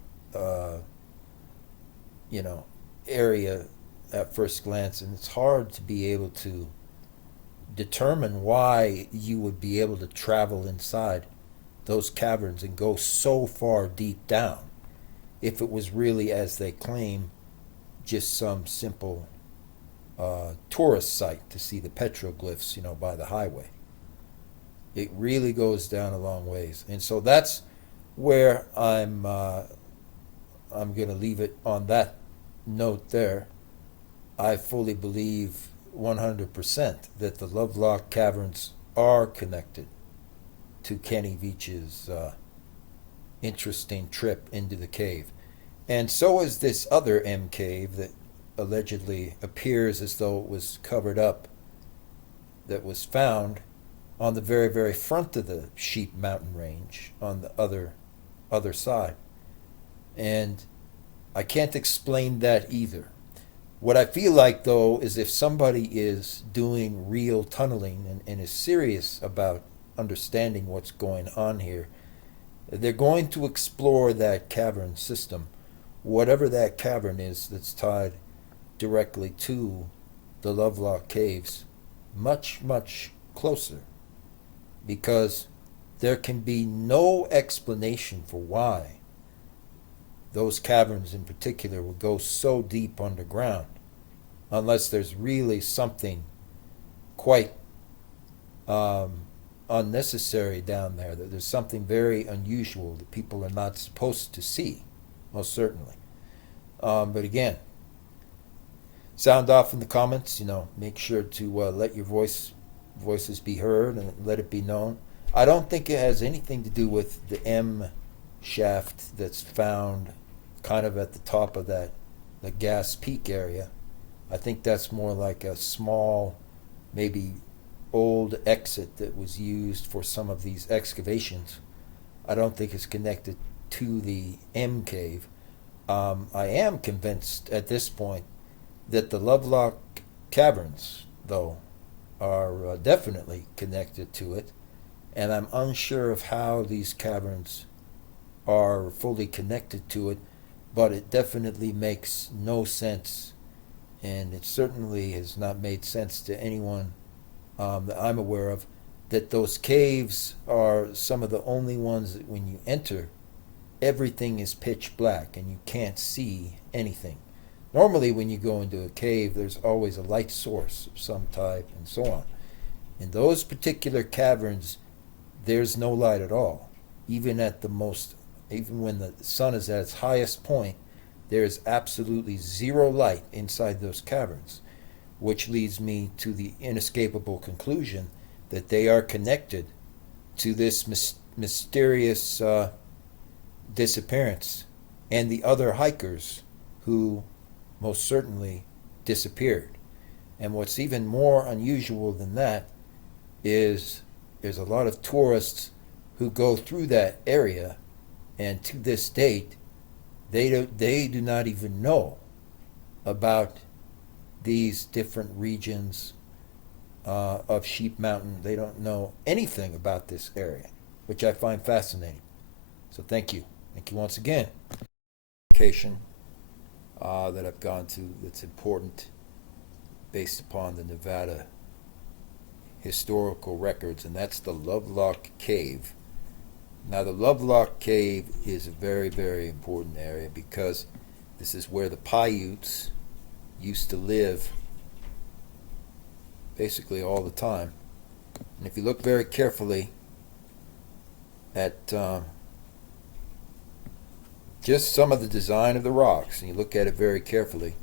area at first glance, and it's hard to be able to determine why you would be able to travel inside those caverns and go so far deep down if it was really, as they claim, just some simple tourist site to see the petroglyphs, by the highway. It really goes down a long ways, and so that's where I'm going to leave it on that note there. I fully believe 100% that the Lovelock Caverns are connected to Kenny Veach's interesting trip into the cave. And so is this other M cave that allegedly appears as though it was covered up, that was found on the very, very front of the Sheep Mountain Range on the other side. And I can't explain that either. What I feel like, though, is if somebody is doing real tunneling and is serious about understanding what's going on here, they're going to explore that cavern system, whatever that cavern is that's tied directly to the Lovelock Caves, much, much closer, because there can be no explanation for why those caverns in particular would go so deep underground unless there's really something quite unnecessary down there, that there's something very unusual that people are not supposed to see, most certainly. But again, sound off in the comments, make sure to let your voices be heard and let it be known. I don't think it has anything to do with the M shaft that's found kind of at the top of the gas peak area. I think that's more like a small, maybe old exit that was used for some of these excavations. I don't think it's connected to the M cave. I am convinced at this point that the Lovelock Caverns, though, are definitely connected to it, and I'm unsure of how these caverns are fully connected to it, but it definitely makes no sense, and it certainly has not made sense to anyone that I'm aware of, that those caves are some of the only ones that when you enter, everything is pitch black and you can't see anything. Normally when you go into a cave, there's always a light source of some type and so on. In those particular caverns, there's no light at all. Even when the sun is at its highest point, there is absolutely zero light inside those caverns, which leads me to the inescapable conclusion that they are connected to this mysterious disappearance and the other hikers who most certainly disappeared. And what's even more unusual than that is there's a lot of tourists who go through that area, and to this date, they do not even know about these different regions of Sheep Mountain. They don't know anything about this area, which I find fascinating. So thank you. Thank you once again. Location that I've gone to that's important based upon the Nevada historical records, and that's the Lovelock Cave. Now, the Lovelock Cave is a very, very important area because this is where the Paiutes used to live basically all the time. And if you look very carefully at just some of the design of the rocks, and you look at it very carefully,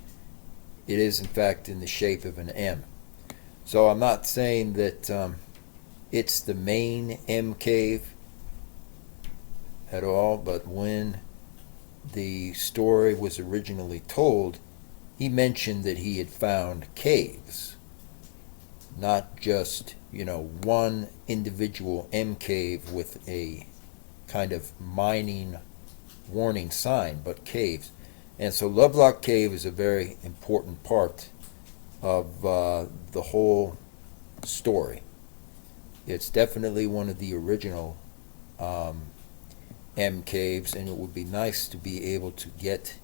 it is in fact in the shape of an M. So I'm not saying that it's the main M cave at all, but when the story was originally told, he mentioned that he had found caves, not just, one individual M cave with a kind of mining warning sign, but caves. And so Lovelock Cave is a very important part of the whole story. It's definitely one of the original M caves, and it would be nice to be able to get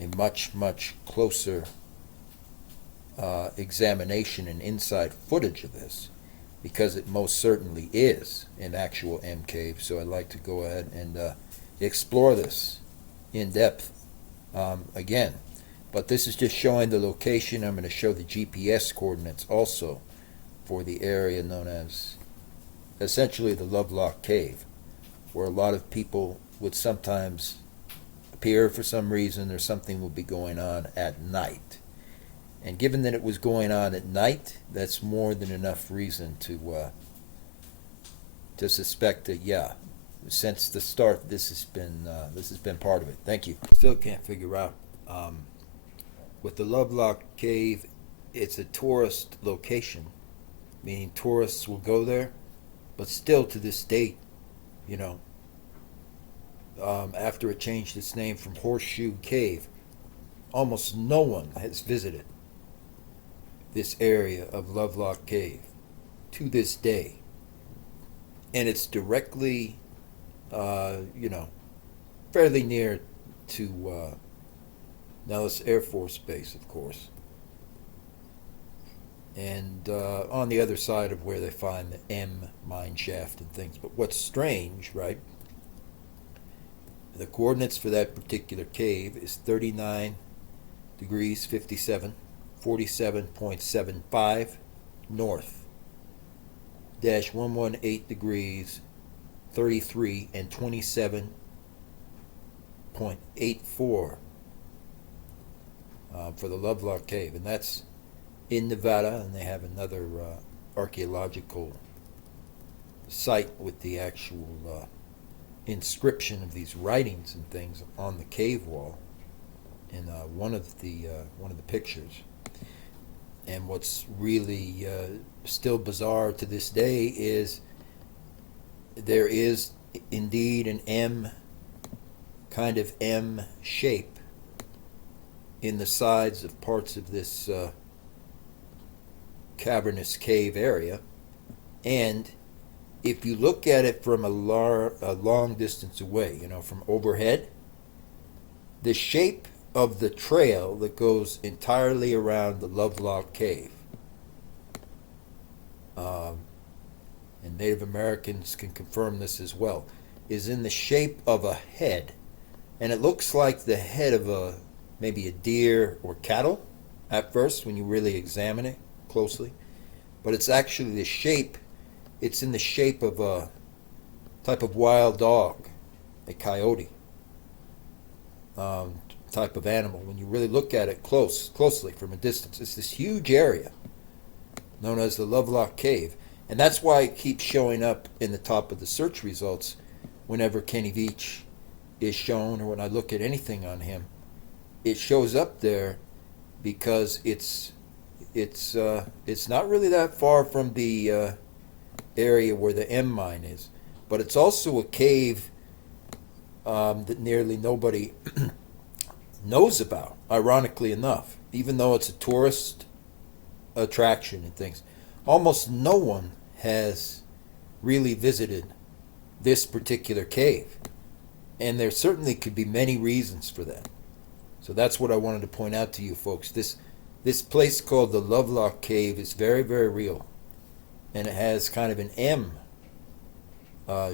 a much, much closer examination and inside footage of this, because it most certainly is an actual M cave. So I'd like to go ahead and explore this in depth again. But this is just showing the location. I'm going to show the GPS coordinates also for the area known as essentially the Lovelock Cave, where a lot of people would sometimes appear for some reason, or something would be going on at night. And given that it was going on at night, that's more than enough reason to suspect that, yeah, since the start, this has been part of it. Thank you. Still can't figure out with the Lovelock Cave. It's a tourist location, meaning tourists will go there, but still to this date, after it changed its name from Horseshoe Cave, almost no one has visited this area of Lovelock Cave to this day. And it's directly, fairly near to Nellis Air Force Base, of course. And on the other side of where they find the M mine shaft and things. But what's strange, right? The coordinates for that particular cave is 39 degrees 57, 47.75 north, dash 118 degrees 33 and 27.84 for the Lovelock Cave. And that's in Nevada, and they have another archaeological site with the actual inscription of these writings and things on the cave wall in one of the pictures. And what's really still bizarre to this day is there is indeed an M, kind of M shape in the sides of parts of this cavernous cave area. And if you look at it from a long distance away, from overhead, the shape of the trail that goes entirely around the Lovelock Cave, and Native Americans can confirm this as well, is in the shape of a head. And it looks like the head of maybe a deer or cattle at first when you really examine it closely. But it's actually it's in the shape of a type of wild dog, a coyote type of animal. When you really look at it closely from a distance, it's this huge area known as the Lovelock Cave. And that's why it keeps showing up in the top of the search results whenever Kenny Veach is shown, or when I look at anything on him. It shows up there because it's not really that far from the area where the M mine is, but it's also a cave that nearly nobody knows about, ironically enough. Even though it's a tourist attraction and things, almost no one has really visited this particular cave. And there certainly could be many reasons for that. So that's what I wanted to point out to you folks. This place called the Lovelock Cave is very, very real. And it has kind of an M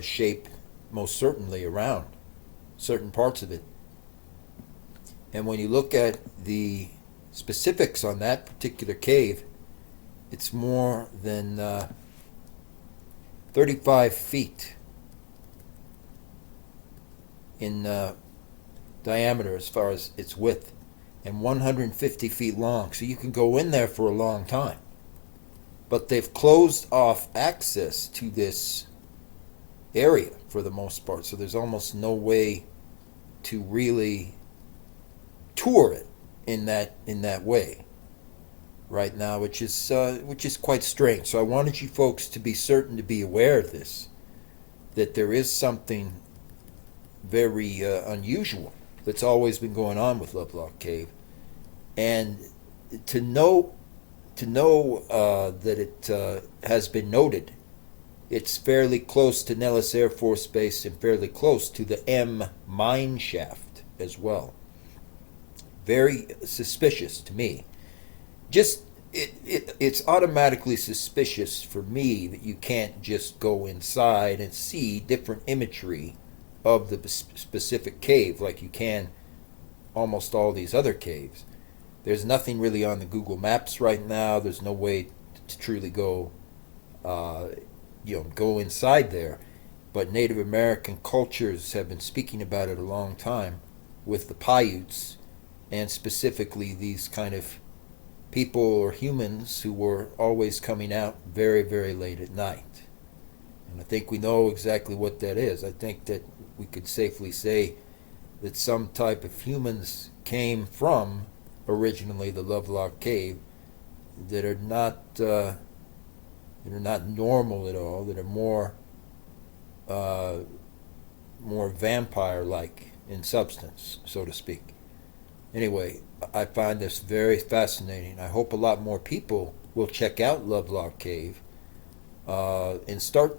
shape, most certainly, around certain parts of it. And when you look at the specifics on that particular cave, it's more than 35 feet in diameter as far as its width, and 150 feet long. So you can go in there for a long time. But they've closed off access to this area for the most part. So there's almost no way to really tour it in that way right now, which is quite strange. So I wanted you folks to be certain to be aware of this, that there is something very unusual that's always been going on with Lovelock Cave, and to know that it has been noted. It's fairly close to Nellis Air Force Base and fairly close to the M mine shaft as well. Very suspicious to me. Just it's automatically suspicious for me that you can't just go inside and see different imagery of the specific cave like you can almost all these other caves. There's nothing really on the Google Maps right now. There's no way to truly go go inside there. But Native American cultures have been speaking about it a long time with the Paiutes, and specifically these kind of people or humans who were always coming out very, very late at night. And I think we know exactly what that is. I think that we could safely say that some type of humans came from originally the Lovelock Cave that are not normal at all, that are more vampire-like in substance, so to speak. Anyway, I find this very fascinating. I hope a lot more people will check out Lovelock Cave and start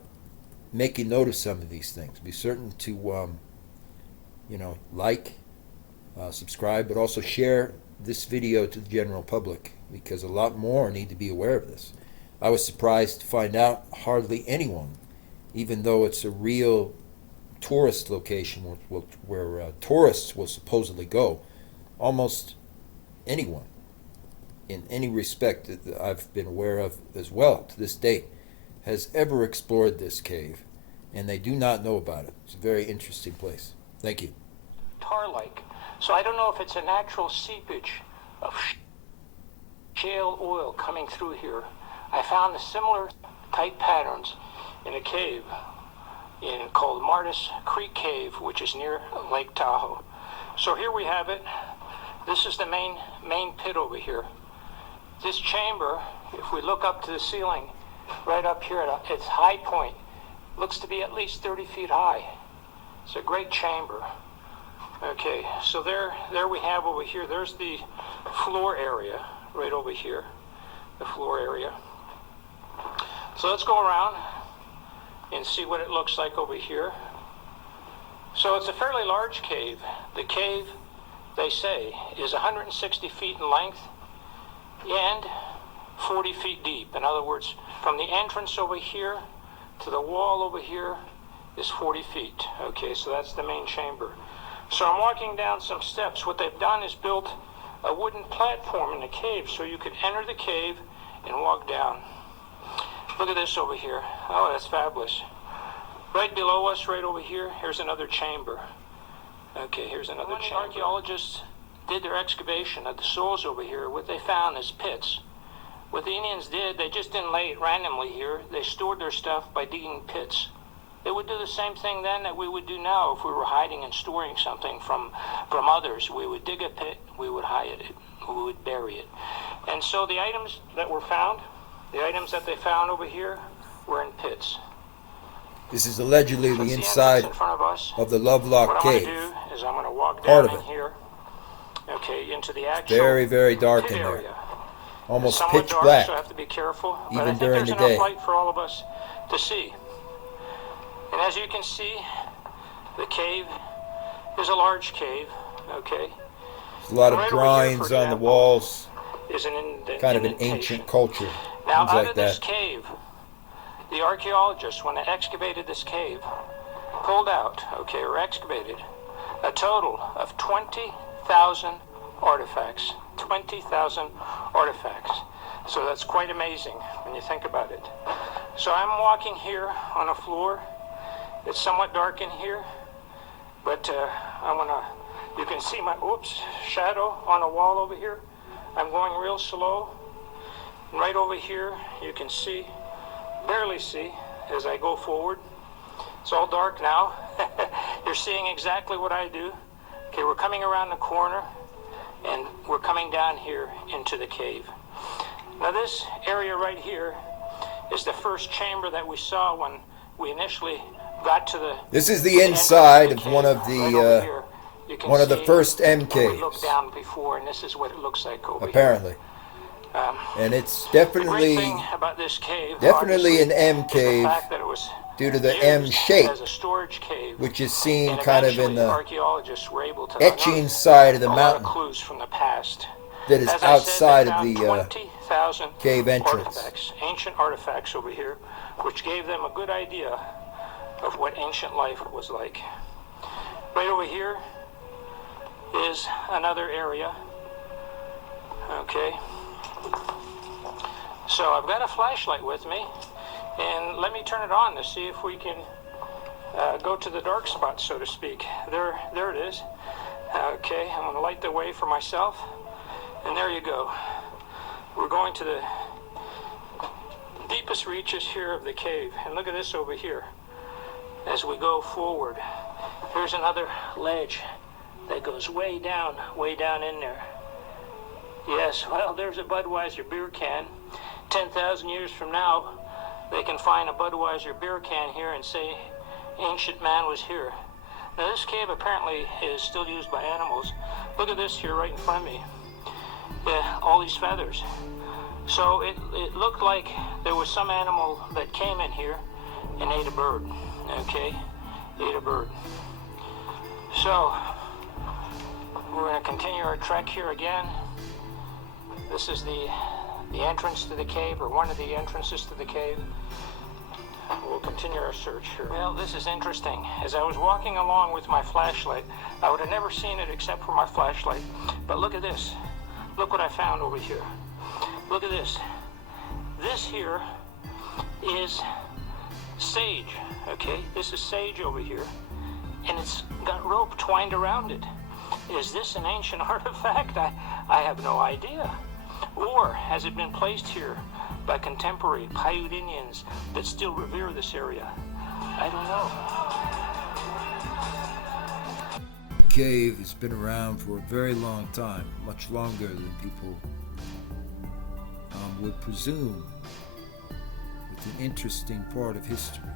making note of some of these things. Be certain to like, subscribe, but also share this video to the general public, because a lot more need to be aware of this. I was surprised to find out hardly anyone, even though it's a real tourist location where tourists will supposedly go, almost anyone in any respect that I've been aware of as well to this date has ever explored this cave, and they do not know about it. It's a very interesting place. Thank you. Tar-like. So I don't know if it's a natural seepage of shale oil coming through here. I found similar type patterns in a cave called Martis Creek Cave, which is near Lake Tahoe. So here we have it. This is the main pit over here. This chamber, if we look up to the ceiling, right up here at its high point, looks to be at least 30 feet high. It's a great chamber. Okay, so there we have over here, there's the floor area, right over here, the floor area. So let's go around and see what it looks like over here. So it's a fairly large cave. The cave, they say, is 160 feet in length and 40 feet deep. In other words, from the entrance over here to the wall over here is 40 feet. Okay, so that's the main chamber. So I'm walking down some steps. What they've done is built a wooden platform in the cave so you could enter the cave and walk down. Look at this over here. Oh, that's fabulous. Right below us, right over here, here's another chamber. Okay, here's another chamber. Archaeologists did their excavation of the soils over here. What they found is pits. What the Indians did, they just didn't lay it randomly here. They stored their stuff by digging pits. They would do the same thing then that we would do now if we were hiding and storing something from others. We would dig a pit, we would hide we would bury it. And so the items that were found, the items that they found over here, were in pits. This is allegedly That's the entrance inside in front of us. of the Lovelock What cave. I'm going to do is I'm going to walk Part down of in it. here, okay, into the actual Very, very dark pit in there. area. Almost Somewhat pitch dark, black. so I have to be careful. But I Even think during there's the enough day. light for all of us to see. And as you can see, the cave is a large cave, okay? There's a lot of Right over here, drawings for on the example, walls. is an Kind of an indentation. ancient culture. Now, Things out like of this that. cave, the archaeologists, when they excavated this cave, pulled out, okay, or excavated, a total of 20,000 artifacts. 20,000 artifacts. So that's quite amazing when you think about it. So I'm walking here on a floor. It's somewhat dark in here, but you can see my, shadow on a wall over here. I'm going real slow. And right over here, you can see, barely see, as I go forward. It's all dark now. You're seeing exactly what I do. Okay, we're coming around the corner, and we're coming down here into the cave. Now this area right here is the first chamber that we saw when we initially got to the... This is the inside of one of the One of the first M caves. We looked down before, and this is what it looks like over Apparently. And it's definitely the great thing about this cave, definitely an M is the cave fact that it was due to the M used shape, as a storage cave, which is seen and kind of in eventually the archaeologists were able to etching unearth side of the a lot of mountain clues from the past. that is As I said, outside they of found the 20,000 cave entrance. artifacts, ancient artifacts over here, which gave them a good idea of what ancient life was like. Right over here is another area. Okay. So I've got a flashlight with me, and let me turn it on to see if we can go to the dark spot, so to speak. There it is. Okay, I'm going to light the way for myself, and there you go. We're going to the deepest reaches here of the cave, and look at this over here. As we go forward, here's another ledge that goes way down in there. Yes, well, there's a Budweiser beer can. 10,000 years from now, they can find a Budweiser beer can here and say ancient man was here. Now this cave apparently is still used by animals. Look at this here right in front of me. Yeah, all these feathers. So it looked like there was some animal that came in here and ate a bird. Okay, ate a bird. So we're going to continue our trek here again. This is the entrance to the cave, or one of the entrances to the cave. We'll continue our search here. Well, this is interesting. As I was walking along with my flashlight, I would have never seen it except for my flashlight. But look at this. Look what I found over here. Look at this. This here is sage, okay? This is sage over here, and it's got rope twined around it. Is this an ancient artifact? I have no idea. Or has it been placed here by contemporary Paiute Indians that still revere this area? I don't know. The cave has been around for a very long time, much longer than people would presume. It's an interesting part of history.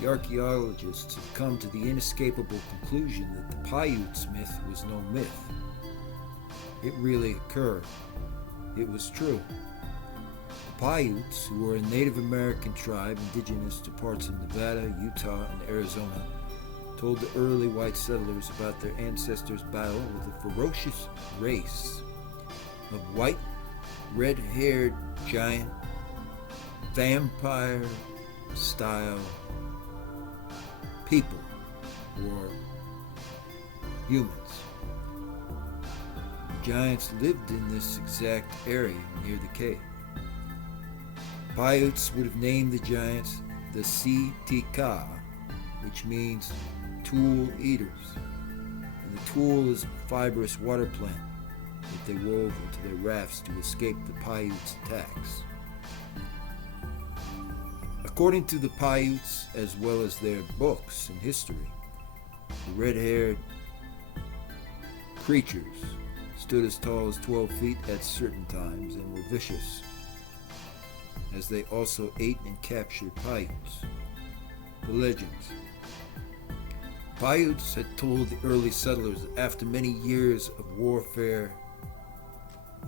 The archaeologists have come to the inescapable conclusion that the Paiute myth was no myth. It really occurred. It was true. The Paiutes, who were a Native American tribe indigenous to parts of Nevada, Utah, and Arizona, told the early white settlers about their ancestors' battle with a ferocious race of white, red-haired giant, vampire-style people, or humans. The giants lived in this exact area near the cave. Paiutes would have named the giants the Sitika, which means tool eaters. And the tool is a fibrous water plant that they wove into their rafts to escape the Paiutes' attacks. According to the Paiutes, as well as their books and history, the red-haired creatures stood as tall as 12 feet at certain times and were vicious, as they also ate and captured Paiutes. The legends. Paiutes had told the early settlers that after many years of warfare,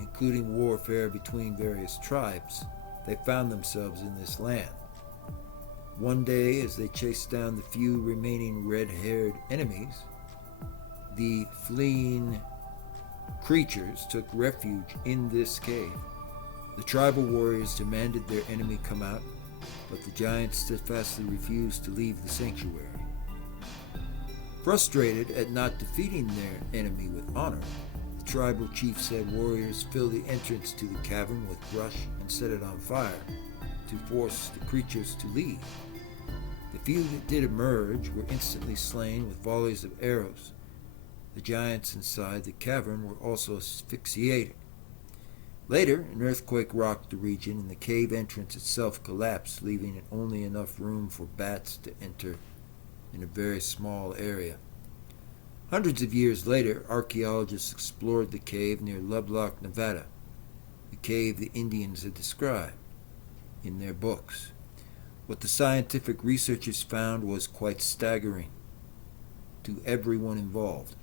including warfare between various tribes, they found themselves in this land. One day, as they chased down the few remaining red-haired enemies, the fleeing creatures took refuge in this cave. The tribal warriors demanded their enemy come out, but the giants steadfastly refused to leave the sanctuary. Frustrated at not defeating their enemy with honor, the tribal chief said warriors fill the entrance to the cavern with brush and set it on fire to force the creatures to leave. The few that did emerge were instantly slain with volleys of arrows. The giants inside the cavern were also asphyxiated. Later, an earthquake rocked the region and the cave entrance itself collapsed, leaving only enough room for bats to enter in a very small area. Hundreds of years later, archaeologists explored the cave near Lovelock, Nevada, the cave the Indians had described in their books. What the scientific researchers found was quite staggering to everyone involved.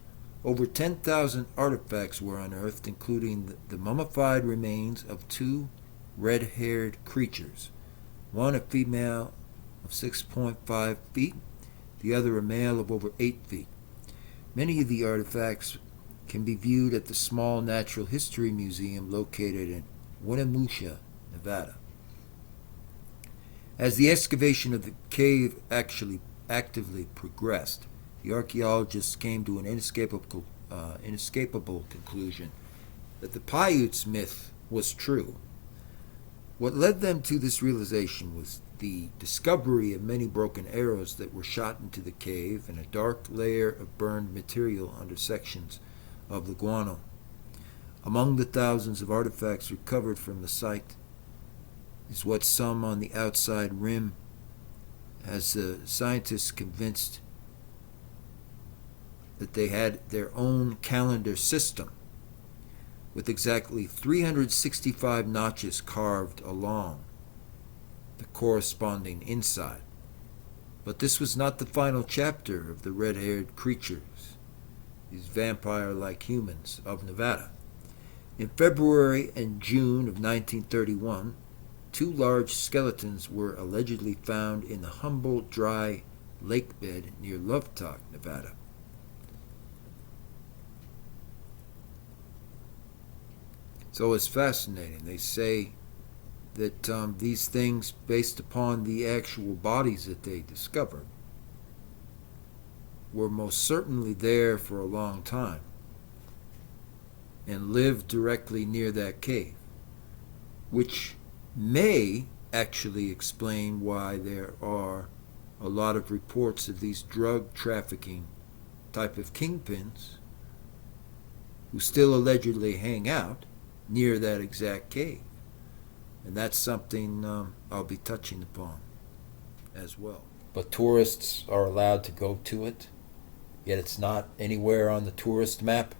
Over 10,000 artifacts were unearthed, including the mummified remains of two red-haired creatures, one a female of 6.5 feet, the other a male of over 8 feet. Many of the artifacts can be viewed at the small Natural History Museum located in Winnemucca, Nevada. As the excavation of the cave actively progressed, the archaeologists came to an inescapable conclusion that the Paiutes myth was true. What led them to this realization was the discovery of many broken arrows that were shot into the cave and a dark layer of burned material under sections of the guano. Among the thousands of artifacts recovered from the site is what some on the outside rim has the scientists convinced that they had their own calendar system with exactly 365 notches carved along the corresponding inside. But this was not the final chapter of the red-haired creatures, these vampire-like humans of Nevada. In February and June of 1931, two large skeletons were allegedly found in the Humboldt Dry lake bed near Lovelock, Nevada. So it's fascinating. They say that these things, based upon the actual bodies that they discovered, were most certainly there for a long time and lived directly near that cave, which may actually explain why there are a lot of reports of these drug trafficking type of kingpins who still allegedly hang out near that exact cave. And that's something I'll be touching upon as well. But tourists are allowed to go to it, yet it's not anywhere on the tourist map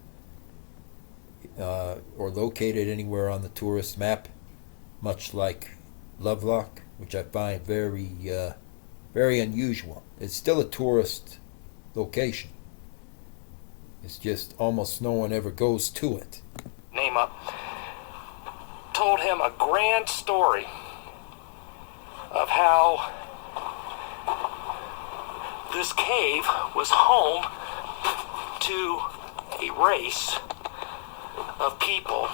or located anywhere on the tourist map, much like Lovelock, which I find very, very unusual. It's still a tourist location. It's just almost no one ever goes to it. Name up. Told him a grand story of how this cave was home to a race of people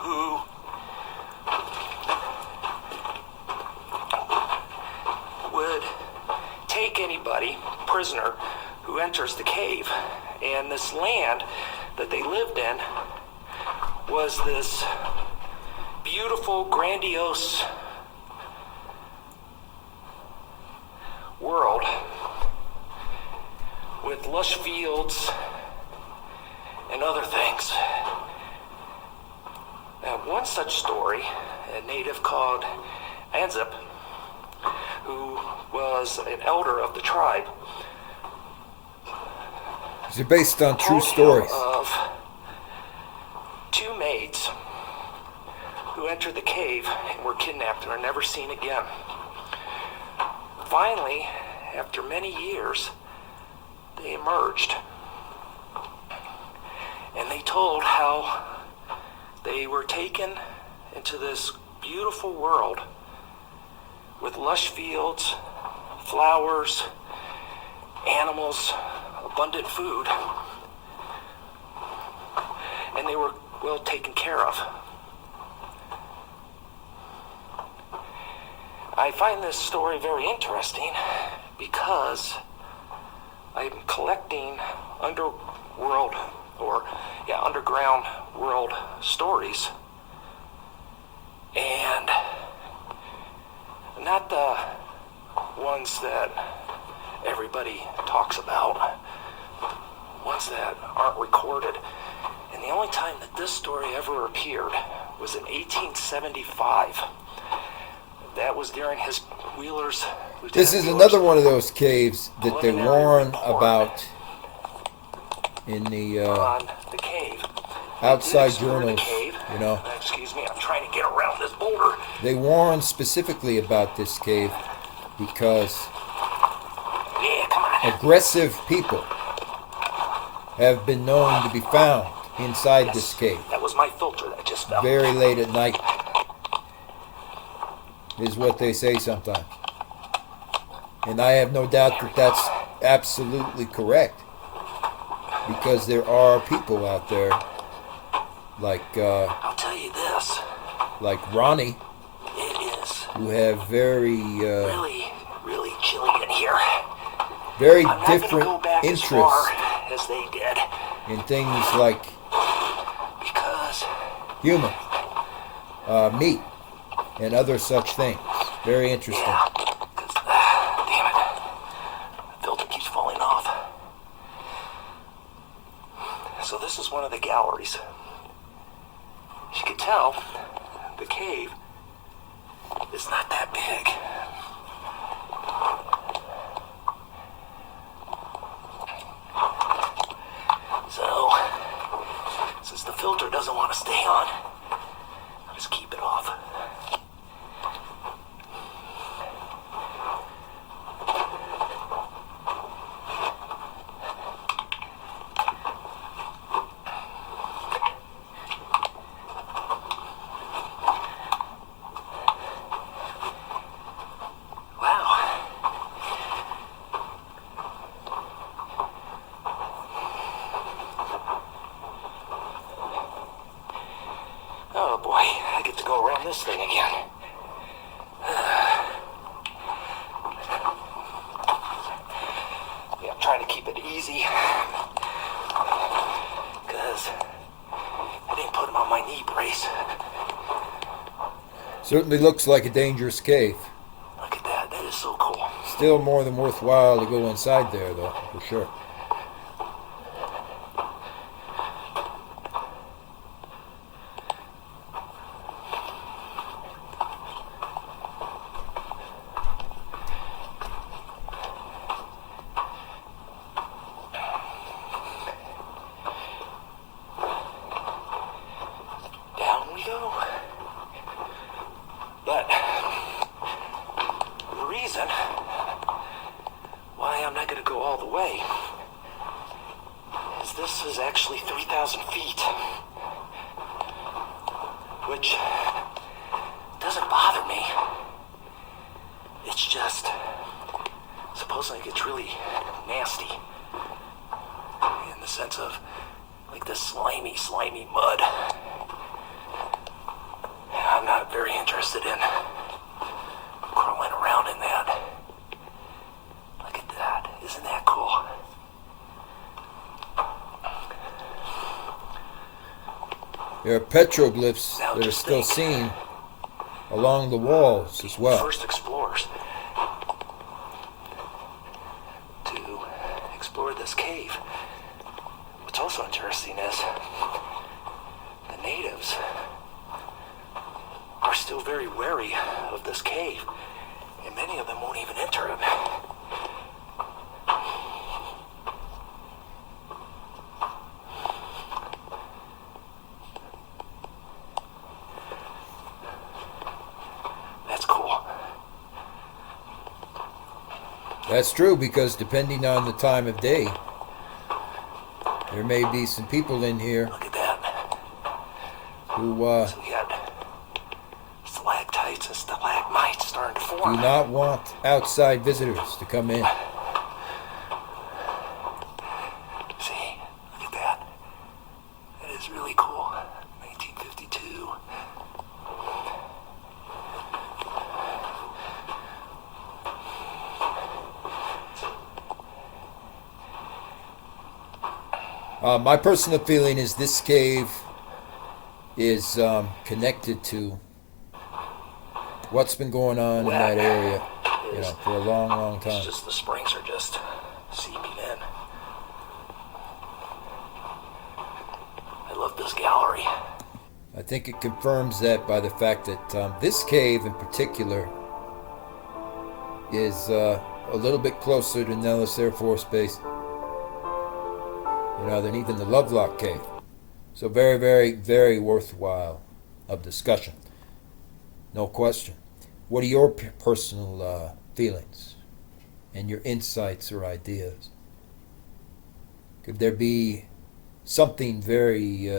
who would take anybody prisoner who enters the cave. And this land that they lived in was this beautiful, grandiose world with lush fields and other things. Now, one such story, a native called Anzip, who was an elder of the tribe, these are based on true stories. Of enter the cave and were kidnapped and are never seen again. Finally, after many years, they emerged. And they told how they were taken into this beautiful world with lush fields, flowers, animals, abundant food, and they were well taken care of. I find this story very interesting because I'm collecting underground world stories, and not the ones that everybody talks about, ones that aren't recorded. And the only time that this story ever appeared was in 1875. That was during his Wheeler's. This is another one of those caves that they warn about in the on the cave. outside journals, you know. Excuse me, I'm trying to get around this boulder. They warn specifically about this cave because Yeah, come on. aggressive people have been known to be found inside Yes, this cave that was my filter that just fell. very late at night, is what they say sometimes. And I have no doubt that that's absolutely correct, because there are people out there like I'll tell you this. like Ronnie, It is who have very really chilly in here. very I'm not gonna different go back as interests far as they did in things like because humor, meat, and other such things. Very interesting. yeah, 'cause, damn it, the filter keeps falling off. So this is one of the galleries. As you can tell, the cave is not that big. So, since the filter doesn't want to stay on, I'll just keep it off. Wow. Oh boy, I get to go around this thing again. Yeah, I'm trying to keep it easy because I didn't put them on my knee brace. Certainly looks like a dangerous cave. Look at that, that is so cool. Still more than worthwhile to go inside there, though, for sure. Down we go. But the reason why I'm not going to go all the way is this is actually 3,000 feet, which doesn't bother me. It's just, supposedly it gets really nasty in the sense of like this slimy mud. I'm not very interested in crawling around in that. Look at that. Isn't that cool? There are petroglyphs Now that are just still think. seen along the walls as well. First explorers to explore this cave. What's also interesting is the natives are still very wary of this cave, and many of them won't even enter it. That's true, because depending on the time of day, there may be some people in here Look at that. who So we got stalactites and stalagmites starting to form. do not want outside visitors to come in. See, look at that. That is really cool. 1952. My personal feeling is this cave is connected to what's been going on in that area, for a long, long time. It's just the springs are just seeping in. I love this gallery. I think it confirms that by the fact that this cave in particular is a little bit closer to Nellis Air Force Base, than even the Lovelock cave. So very, very, very worthwhile of discussion. No question. What are your personal feelings and your insights or ideas? Could there be something very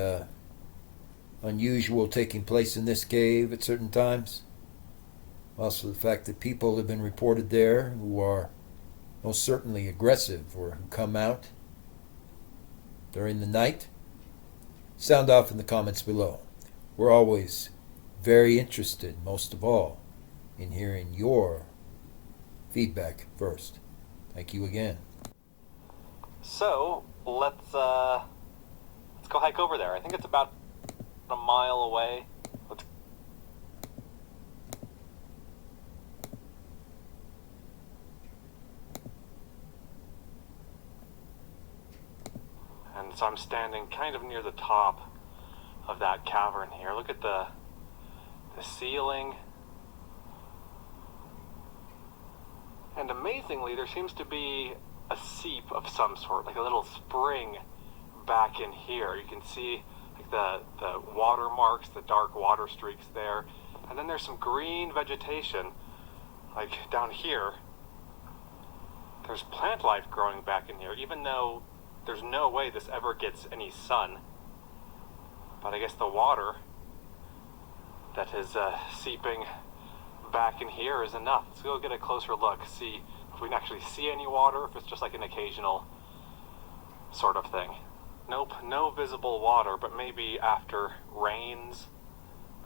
unusual taking place in this cave at certain times? Also, the fact that people have been reported there who are most certainly aggressive or who come out during the night? Sound off in the comments below. We're always very interested, most of all, in hearing your feedback first. Thank you again. So let's go hike over there. I think it's about a mile away. And so I'm standing kind of near the top of that cavern here. Look at the ceiling. And amazingly, there seems to be a seep of some sort, like a little spring back in here. You can see like the water marks, the dark water streaks there. And then there's some green vegetation, like down here. There's plant life growing back in here, even though there's no way this ever gets any sun. But I guess the water that is seeping back in here is enough. Let's go get a closer look, see if we can actually see any water, if it's just like an occasional sort of thing. Nope, no visible water, but maybe after rains,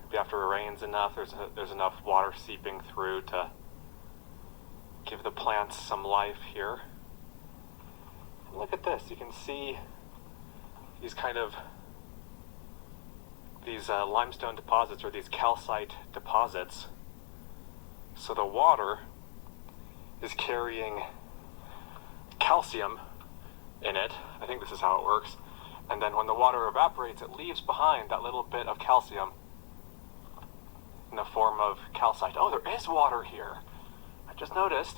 maybe after it rains enough, there's enough water seeping through to give the plants some life here. And look at this, you can see these limestone deposits, or these calcite deposits. So the water is carrying calcium in it. I think this is how it works. And then when the water evaporates, it leaves behind that little bit of calcium in the form of calcite. Oh, there is water here. I just noticed.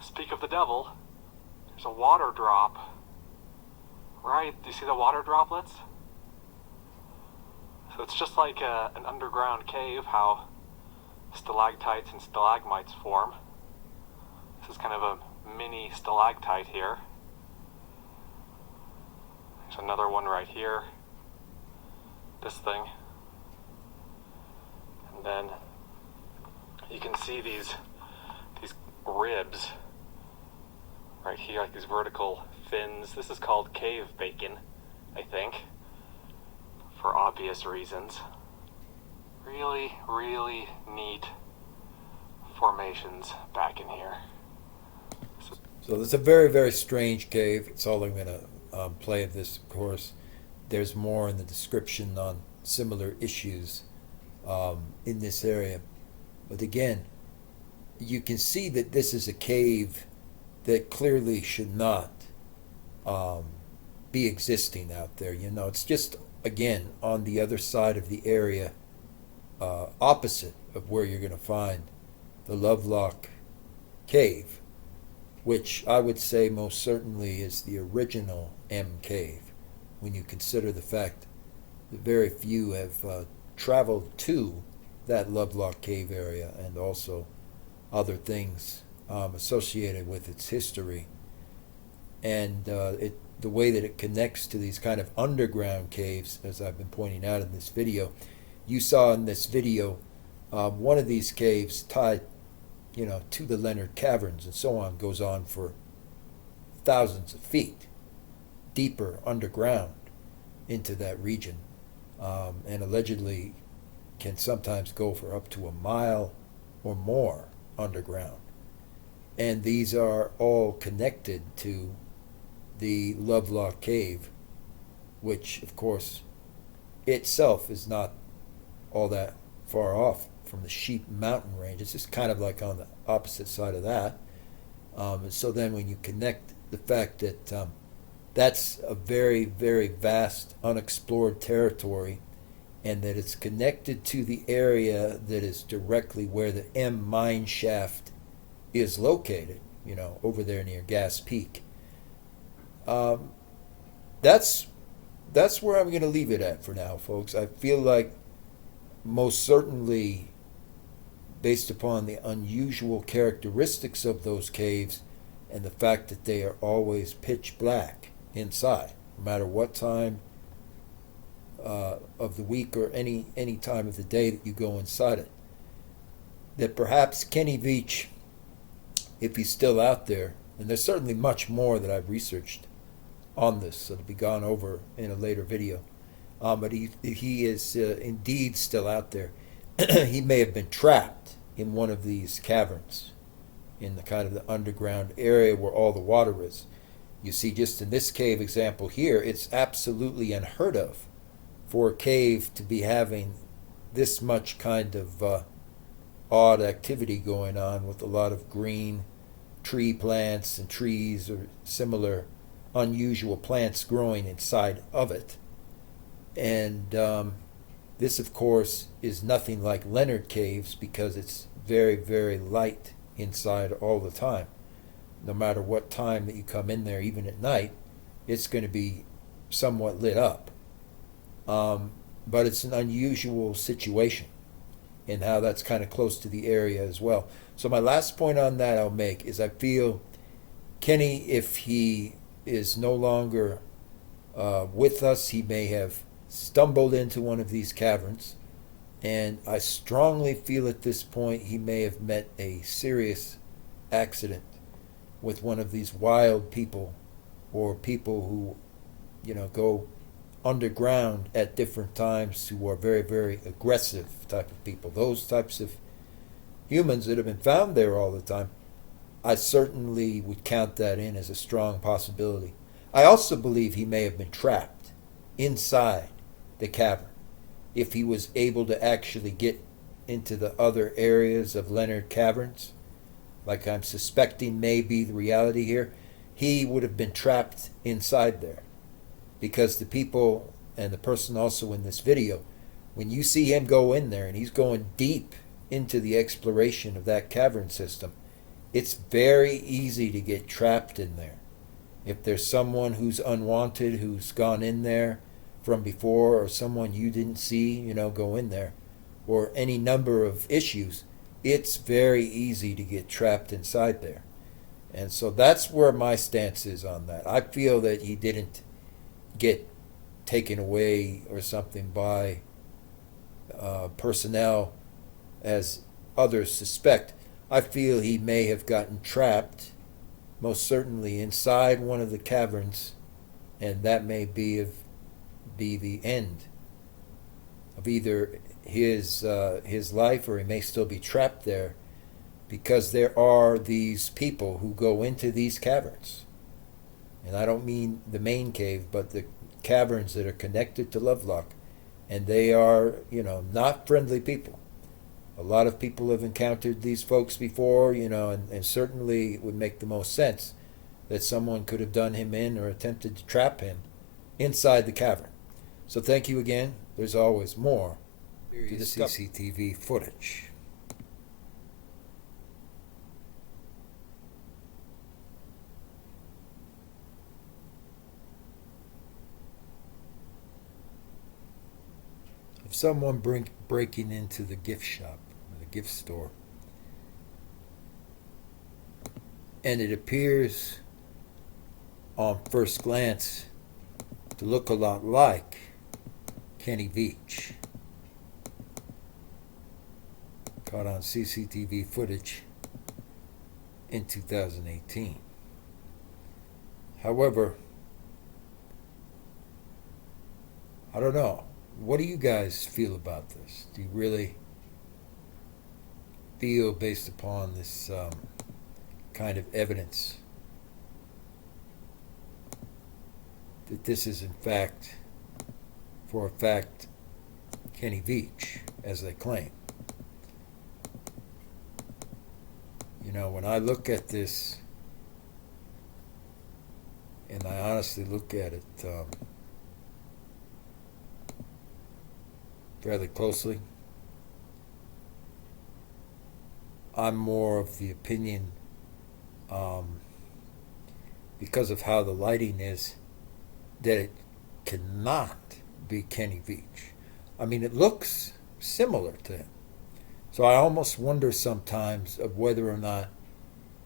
Speak of the devil, there's a water drop. Right, do you see the water droplets? So it's just like an underground cave, how stalactites and stalagmites form. This is kind of a mini stalactite here. There's another one right here. This thing. And then you can see these ribs right here, like these vertical fins. This is called cave bacon, I think, for obvious reasons. Really, really neat formations back in here. So it's a very, very strange cave. It's all I'm going to play of this, of course. There's more in the description on similar issues in this area. But again, you can see that this is a cave that clearly should not be existing out there. It's just, again, on the other side of the area, opposite of where you're going to find the Lovelock cave, which I would say most certainly is the original M cave, when you consider the fact that very few have traveled to that Lovelock cave area, and also other things associated with its history, and the way that it connects to these kind of underground caves, as I've been pointing out in this video. You saw in this video one of these caves tied, to the Leonard Caverns and so on, goes on for thousands of feet deeper underground into that region, and allegedly can sometimes go for up to a mile or more underground. And these are all connected to the Lovelock Cave, which, of course, itself is not all that far off from the Sheep Mountain Range. It's just kind of like on the opposite side of that. And so then when you connect the fact that that's a very, very vast unexplored territory, and that it's connected to the area that is directly where the M mine shaft is located, over there near Gas Peak. That's where I'm going to leave it at for now, folks. I feel like most certainly, based upon the unusual characteristics of those caves and the fact that they are always pitch black inside, no matter what time of the week or any time of the day that you go inside it, that perhaps Kenny Veach, if he's still out there, and there's certainly much more that I've researched on this that'll be gone over in a later video, but he is indeed still out there. He may have been trapped in one of these caverns in the kind of the underground area where all the water is. You see, just in this cave example here, it's absolutely unheard of for a cave to be having this much kind of odd activity going on, with a lot of green tree plants and trees or similar unusual plants growing inside of it. And this, of course, is nothing like Leonard Caves, because it's very, very light inside all the time. No matter what time that you come in there, even at night, it's going to be somewhat lit up. But it's an unusual situation in how that's kind of close to the area as well. So my last point on that I'll make is, I feel Kenny, if he is no longer with us, he may have stumbled into one of these caverns, and I strongly feel at this point he may have met a serious accident with one of these wild people, or people who, go underground at different times, who are very, very aggressive type of people. Those types of humans that have been found there all the time, I certainly would count that in as a strong possibility. I also believe he may have been trapped inside the cavern. If he was able to actually get into the other areas of Leonard Caverns, like I'm suspecting may be the reality here, he would have been trapped inside there. Because the people, and the person also in this video, when you see him go in there and he's going deep into the exploration of that cavern system, it's very easy to get trapped in there. If there's someone who's unwanted, who's gone in there from before, or someone you didn't see, go in there, or any number of issues, it's very easy to get trapped inside there. And so that's where my stance is on that. I feel that he didn't get taken away or something by personnel, as others suspect. I feel he may have gotten trapped, most certainly inside one of the caverns, and that may be the end of either his life, or he may still be trapped there, because there are these people who go into these caverns. And I don't mean the main cave, but the caverns that are connected to Lovelock. And they are, not friendly people. A lot of people have encountered these folks before, and certainly it would make the most sense that someone could have done him in or attempted to trap him inside the cavern. So thank you again. There's always more to the CCTV footage. Someone breaking into the gift shop or the gift store. And it appears on first glance to look a lot like Kenny Veach, caught on CCTV footage in 2018. However, I don't know. What do you guys feel about this? Do you really feel, based upon this kind of evidence, that this is in fact, for a fact, Kenny Veach, as they claim? You know, when I look at this, and I honestly look at it fairly closely, I'm more of the opinion, because of how the lighting is, that it cannot be Kenny Veach. I mean, it looks similar to him. So I almost wonder sometimes of whether or not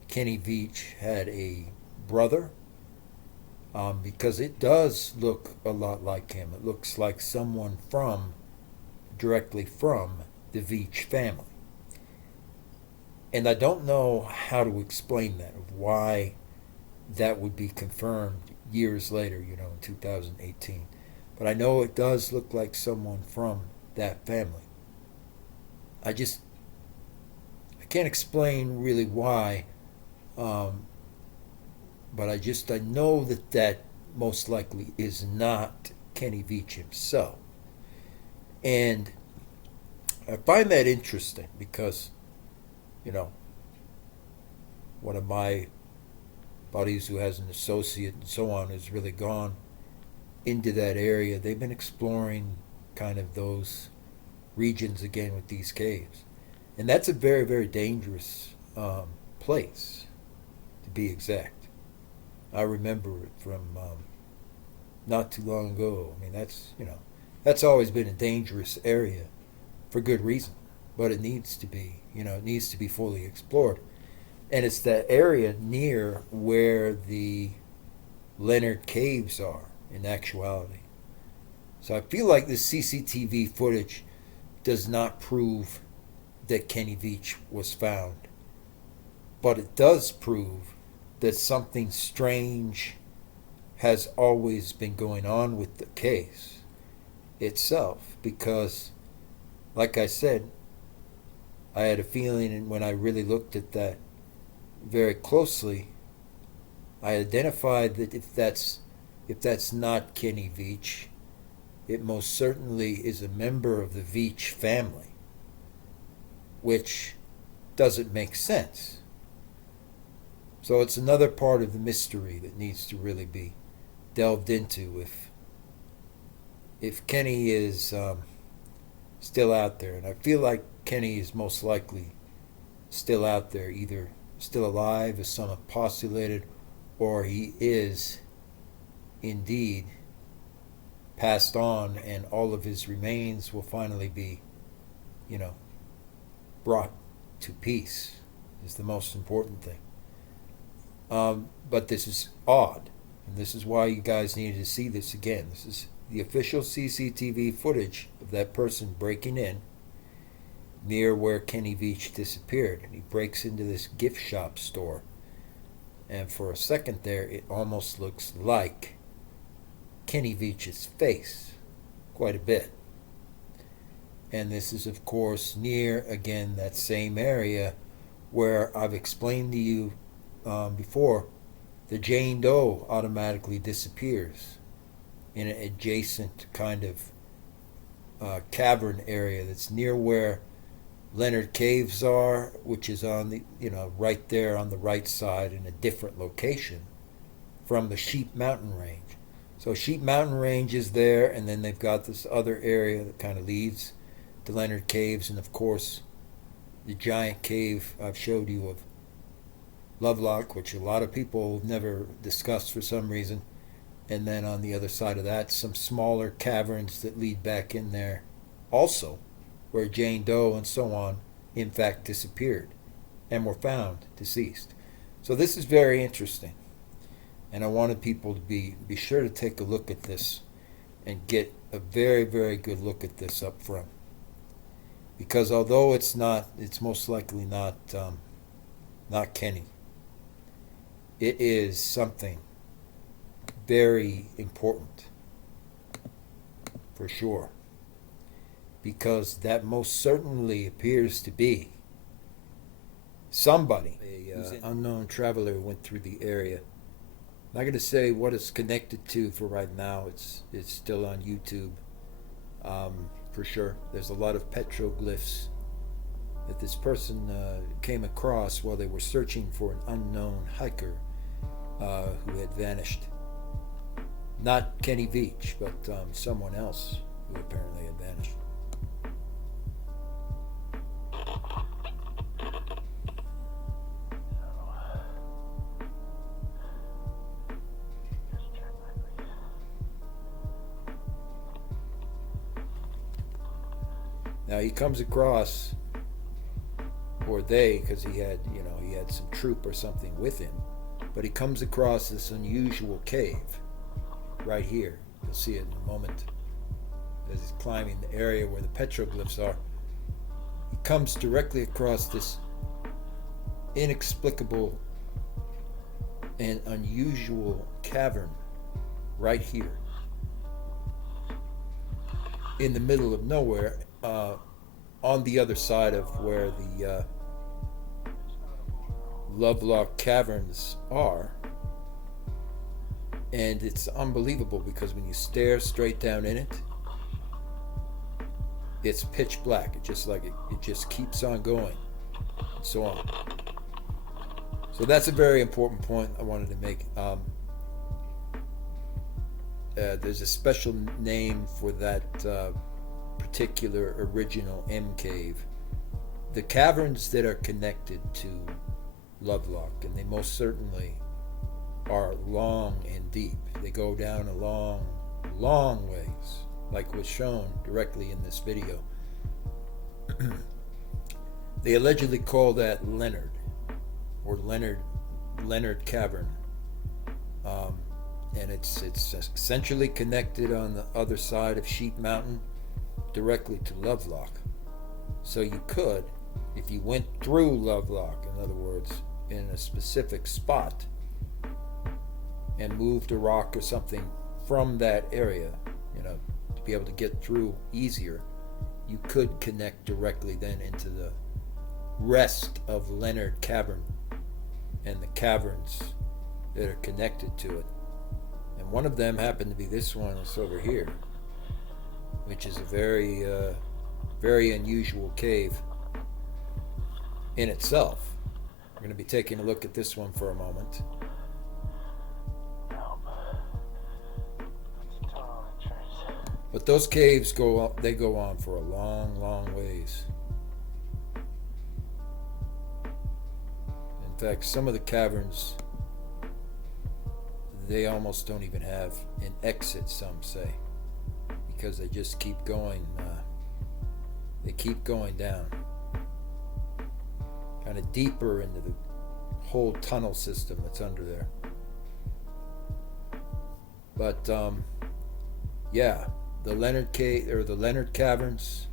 Kenny Veach had a brother, because it does look a lot like him. It looks like someone directly from the Veach family. And I don't know how to explain that, of why that would be confirmed years later, in 2018. But I know it does look like someone from that family. I can't explain really why, but I know that most likely is not Kenny Veach himself. And I find that interesting because, one of my buddies who has an associate and so on has really gone into that area. They've been exploring kind of those regions again with these caves. And that's a very, very dangerous place, to be exact. I remember it from not too long ago. I mean, that's always been a dangerous area for good reason. But it needs to be, it needs to be fully explored. And it's that area near where the Leonard Caves are, in actuality. So I feel like this CCTV footage does not prove that Kenny Veach was found. But it does prove that something strange has always been going on with the case itself. Because, like I said, I had a feeling, and when I really looked at that very closely, I identified that if that's not Kenny Veach, it most certainly is a member of the Veach family, which doesn't make sense. So it's another part of the mystery that needs to really be delved into. If Kenny is still out there, and I feel like Kenny is most likely still out there, either still alive, as some have postulated, or he is indeed passed on, and all of his remains will finally be, brought to peace, is the most important thing. But this is odd, and this is why you guys needed to see this again. This is the official CCTV footage of that person breaking in near where Kenny Veach disappeared. And he breaks into this gift shop store. And for a second there, it almost looks like Kenny Veach's face, quite a bit. And this is, of course, near, again, that same area where I've explained to you before, the Jane Doe automatically disappears in an adjacent kind of cavern area that's near where Leonard Caves are, which is on the, right there on the right side in a different location from the Sheep Mountain Range. So Sheep Mountain Range is there, and then they've got this other area that kind of leads to Leonard Caves, and of course the giant cave I've showed you of Lovelock, which a lot of people have never discussed for some reason. And then on the other side of that, some smaller caverns that lead back in there also, where Jane Doe and so on, in fact, disappeared and were found deceased. So this is very interesting, and I wanted people to be sure to take a look at this and get a very, very good look at this up front. Because although it's most likely not Kenny. It is something very important, for sure. Because that most certainly appears to be somebody. An unknown traveler went through the area. I'm not going to say what it's connected to for right now. It's still on YouTube, for sure. There's a lot of petroglyphs that this person came across while they were searching for an unknown hiker who had vanished. Not Kenny Veach, but someone else who apparently had vanished. Now he comes across, or they, because he had some troop or something with him, but he comes across this unusual cave right here. You'll see it in a moment as he's climbing the area where the petroglyphs are. He comes directly across this inexplicable and unusual cavern right here in the middle of nowhere, on the other side of where the Lovelock caverns are. And it's unbelievable because when you stare straight down in it, it's pitch black. It just keeps on going, and so on. So that's a very important point I wanted to make. There's a special name for that particular original M cave. The caverns that are connected to Lovelock, and they most certainly are long and deep. They go down a long, long ways, like was shown directly in this video. They allegedly call that Leonard, or Leonard Cavern, and it's essentially connected on the other side of Sheep Mountain directly to Lovelock. So you could, if you went through Lovelock, in other words, in a specific spot, and moved a rock or something from that area, to be able to get through easier, you could connect directly then into the rest of Leonard Cavern and the caverns that are connected to it. And one of them happened to be this one that's over here, which is a very, very unusual cave in itself. We're going to be taking a look at this one for a moment. But those caves go on for a long, long ways. In fact, some of the caverns, they almost don't even have an exit, some say, because they just keep going. They keep going down, kind of deeper into the whole tunnel system that's under there. But yeah, the Leonard Cave, or the Leonard Caverns,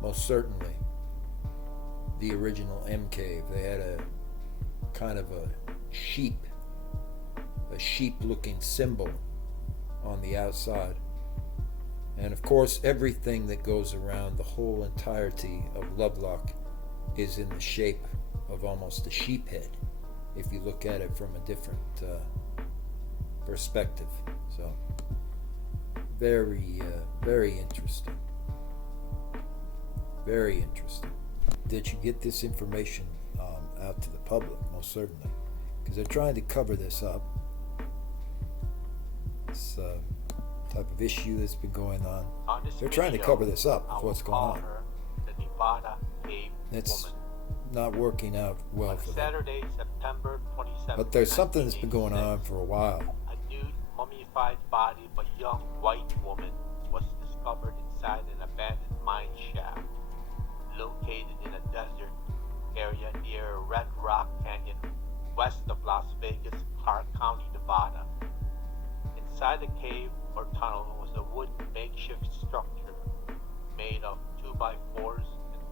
most certainly the original M cave. They had a kind of a sheep-looking symbol on the outside. And of course, everything that goes around the whole entirety of Lovelock is in the shape of almost a sheep head, if you look at it from a different perspective. So, very, very interesting. Very interesting that you get this information out to the public, most certainly, because they're trying to cover this up. This type of issue that's been going on. They're trying to cover this up with what's going on. It's not working out well for them. Saturday, September 27th. But there's something that's been going on for a while. A nude, mummified body of a young white woman was discovered inside an abandoned mine shaft located in a desert area near Red Rock Canyon, west of Las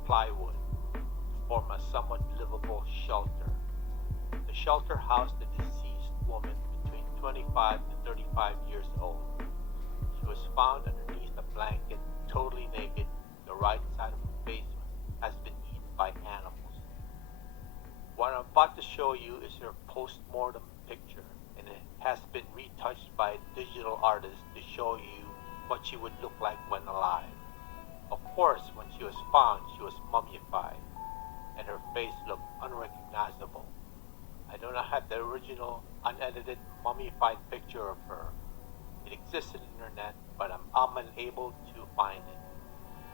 plywood to form a somewhat livable shelter. The shelter housed the deceased woman between 25 to 35 years old. She was found underneath a blanket, totally naked. The right side of her face has been eaten by animals. What I'm about to show you is her post-mortem picture, and it has been retouched by a digital artist to show you what she would look like when alive. Of course, when she was found, she was mummified, and her face looked unrecognizable. I do not have the original, unedited, mummified picture of her. It exists on the internet, but I'm unable to find it.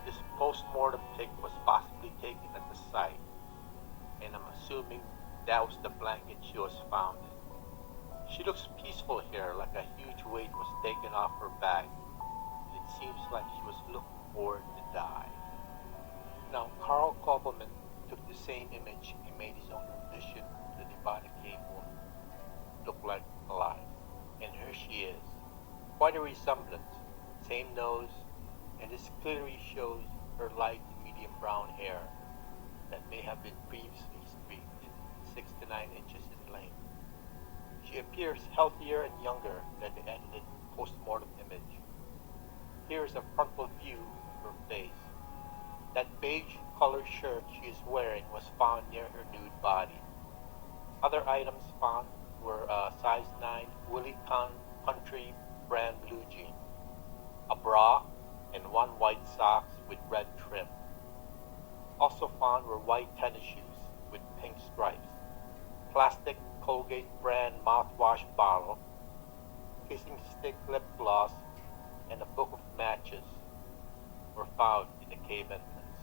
This post-mortem pic was possibly taken at the site, and I'm assuming that was the blanket she was found in. She looks peaceful here, like a huge weight was taken off her back, and it seems like she was looking forward to die. Now, Carl Koppelman took the same image and made his own rendition of the Nevada cave woman. Looked like alive, and here she is. Quite a resemblance, same nose, and this clearly shows her light to medium brown hair that may have been previously streaked 6 to 9 inches in length. She appears healthier and younger than the edited post-mortem image. Here is a frontal view of her face. That beige colored shirt she is wearing was found near her nude body. Other items found were a size 9 Willie Country brand blue jean, a bra, and 1 white socks with red trim. Also found were white tennis shoes with pink stripes, plastic Colgate brand mouthwash bottle, kissing stick lip gloss, and a book of matches were found in the cave entrance.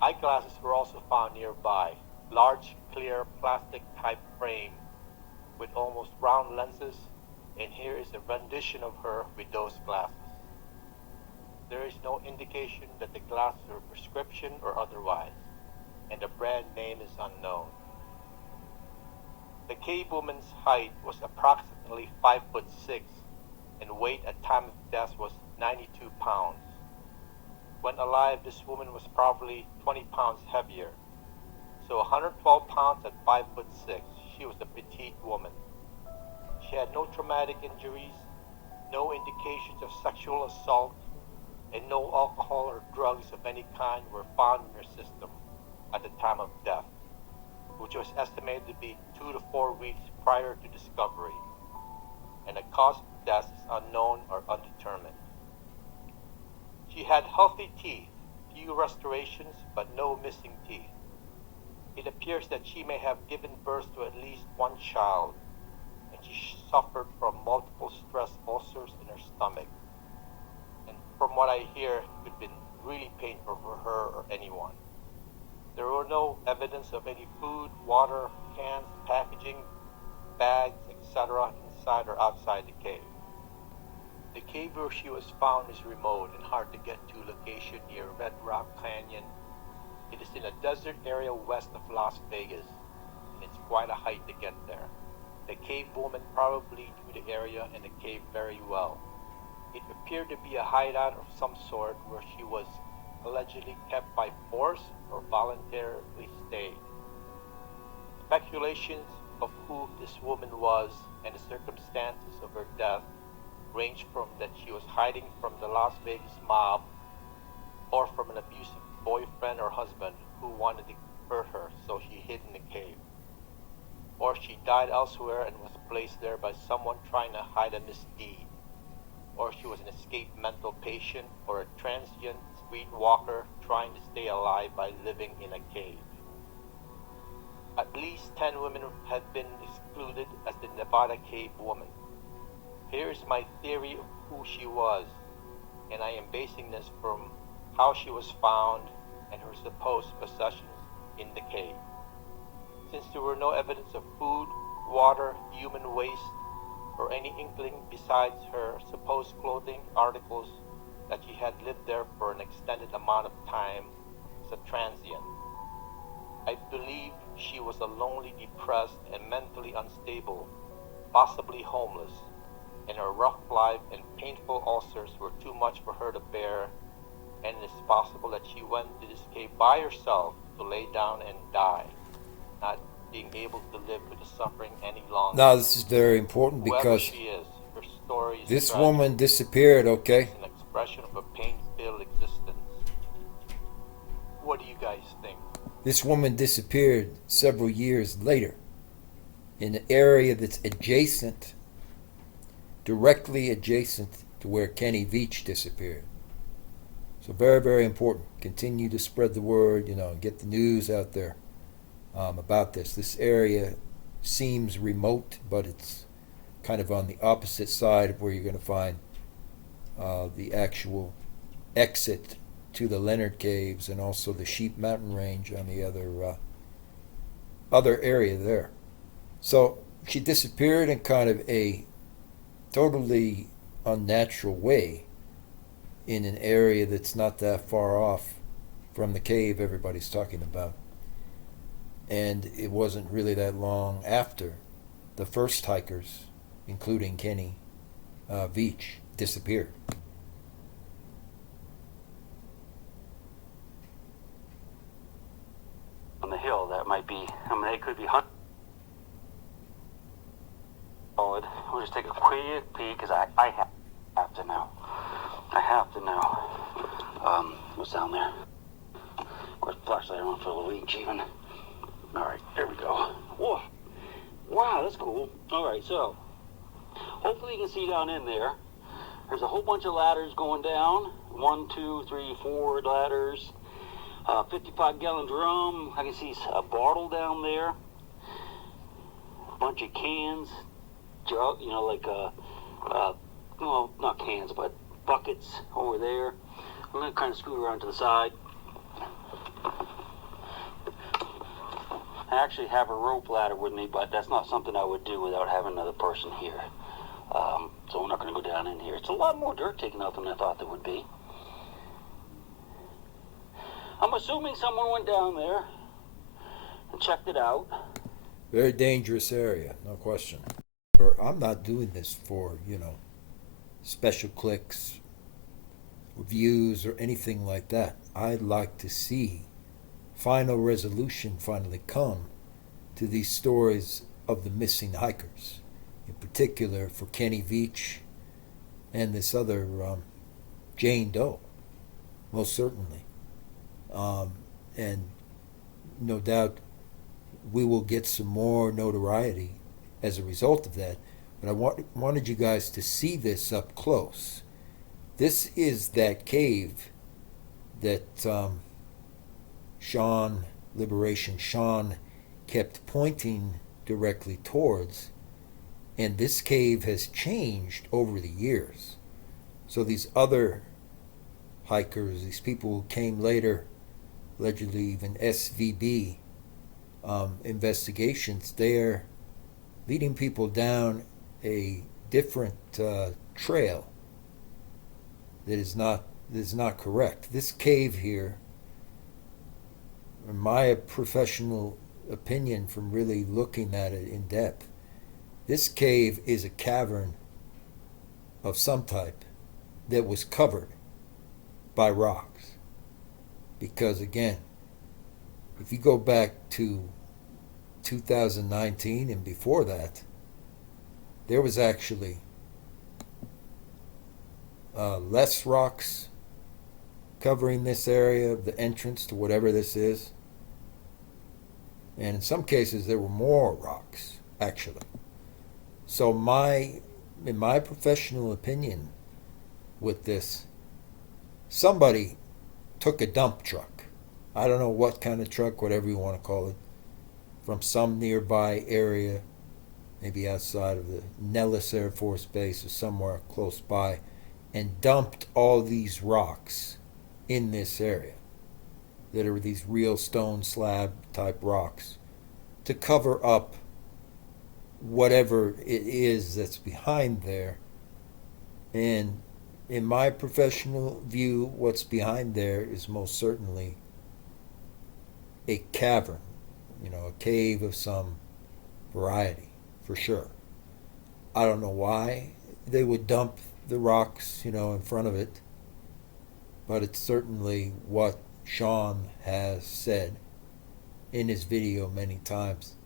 Eyeglasses were also found nearby, large clear plastic type frame with almost round lenses, and here is a rendition of her with those glasses. There is no indication that the glasses are prescription or otherwise, and the brand name is unknown. The cave woman's height was approximately 5'6", and weight at time of death was 92 pounds. When alive, this woman was probably 20 pounds heavier. So 112 pounds at 5'6", she was a petite woman. She had no traumatic injuries, no indications of sexual assault, and no alcohol or drugs of any kind were found in her system at the time of death, which was estimated to be 2 to 4 weeks prior to discovery, and the cause of death is unknown or undetermined. She had healthy teeth, few restorations, but no missing teeth. It appears that she may have given birth to at least 1 child, and she suffered from multiple stress ulcers in her stomach. And from what I hear, it could have been really painful for her or anyone. There were no evidence of any food, water, cans, packaging, bags, etc. inside or outside the cave. The cave where she was found is remote and hard to get to location near Red Rock Canyon. It is in a desert area west of Las Vegas, and it's quite a hike to get there. The cave woman probably knew the area and the cave very well. It appeared to be a hideout of some sort where she was allegedly kept by force or voluntarily stayed. Speculations of who this woman was and the circumstances of her death ranged from that she was hiding from the Las Vegas mob or from an abusive boyfriend or husband who wanted to hurt her, so she hid in the cave. Or she died elsewhere and was placed there by someone trying to hide a misdeed. Or she was an escaped mental patient or a transient street walker trying to stay alive by living in a cave. At least 10 women had been excluded as the Nevada cave woman. Here is my theory of who she was, and I am basing this from how she was found and her supposed possessions in the cave. Since there were no evidence of food, water, human waste, or any inkling besides her supposed clothing articles that she had lived there for an extended amount of time as a transient, I believe she was a lonely, depressed, and mentally unstable, possibly homeless, and her rough life and painful ulcers were too much for her to bear and it is possible that she went to this cave by herself to lay down and die, not being able to live with the suffering any longer. Now, this is very important Whoever because she is, her story is this tragic. woman disappeared, okay? It's an expression of a pain-filled existence. What do you guys think? This woman disappeared several years later in an area that's adjacent, directly adjacent to where Kenny Veach disappeared. So very, very important. Continue to spread the word, get the news out there about this. This area seems remote, but it's kind of on the opposite side of where you're going to find the actual exit to the Leonard Caves and also the Sheep Mountain Range on the other area there. So she disappeared in kind of a totally unnatural way in an area that's not that far off from the cave everybody's talking about. And it wasn't really that long after the first hikers, including Kenny Veach, disappeared. On the hill, that might be, they could be hunting. We'll just take a quick peek, because I have to know. I have to know. What's down there? Of course, flashlight, I don't feel a little leech even. Alright, there we go. Whoa. Wow, that's cool. Alright, so, hopefully you can see down in there. There's a whole bunch of ladders going down. 1, 2, 3, 4 ladders. 55-gallon drum. I can see a bottle down there. A bunch of cans. Jug, well, not cans, but buckets over there. I'm going to kind of scoot around to the side. I actually have a rope ladder with me, but that's not something I would do without having another person here. So we're not going to go down in here. It's a lot more dirt taken out than I thought there would be. I'm assuming someone went down there and checked it out. Very dangerous area, no question. I'm not doing this for, special clicks, views, or anything like that. I'd like to see final resolution finally come to these stories of the missing hikers, in particular for Kenny Veach and this other Jane Doe, most certainly. And no doubt we will get some more notoriety as a result of that. But I wanted you guys to see this up close. This is that cave that Liberation Sean kept pointing directly towards. And this cave has changed over the years. So these other hikers, these people who came later, allegedly even SVB investigations, they're leading people down a different trail that is not correct. This cave here, in my professional opinion from really looking at it in depth, this cave is a cavern of some type that was covered by rocks. Because again, if you go back to 2019 and before that, there was actually less rocks covering this area, the entrance to whatever this is. And in some cases, there were more rocks, actually. So in my professional opinion with this, somebody took a dump truck. I don't know what kind of truck, whatever you want to call it, from some nearby area, maybe outside of the Nellis Air Force Base or somewhere close by, and dumped all these rocks in this area that are these real stone slab type rocks to cover up whatever it is that's behind there. And in my professional view, what's behind there is most certainly a cavern, a cave of some variety, for sure. I don't know why they would dump the rocks, in front of it, but it's certainly what Sean has said in his video many times.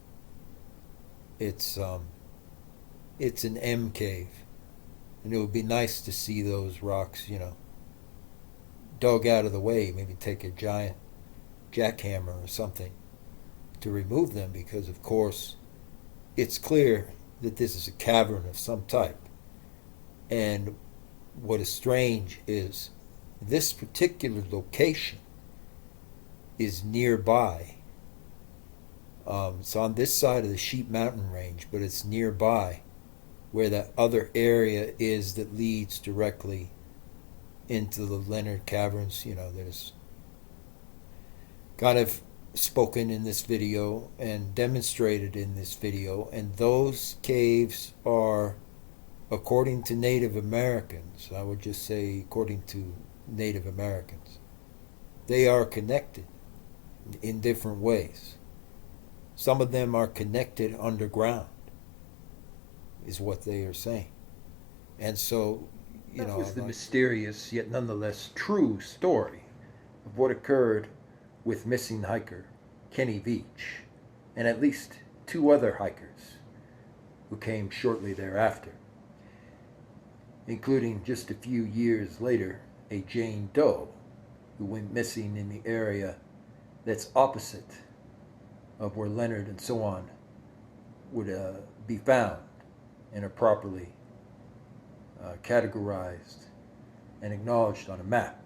It's an M cave, and it would be nice to see those rocks, dug out of the way. Maybe take a giant jackhammer or something to remove them, because of course it's clear that this is a cavern of some type. And what is strange is this particular location is nearby. It's on this side of the Sheep Mountain Range, but it's nearby where that other area is that leads directly into the Leonard Caverns. That is kind of spoken in this video and demonstrated in this video. And those caves are, according to Native Americans, I would just say according to Native Americans, they are connected in different ways. Some of them are connected underground, is what they are saying. And so, that was the mysterious yet nonetheless true story of what occurred with missing hiker Kenny Veach and at least 2 other hikers who came shortly thereafter, including just a few years later a Jane Doe who went missing in the area that's opposite of where Leonard and so on would be found and are properly categorized and acknowledged on a map.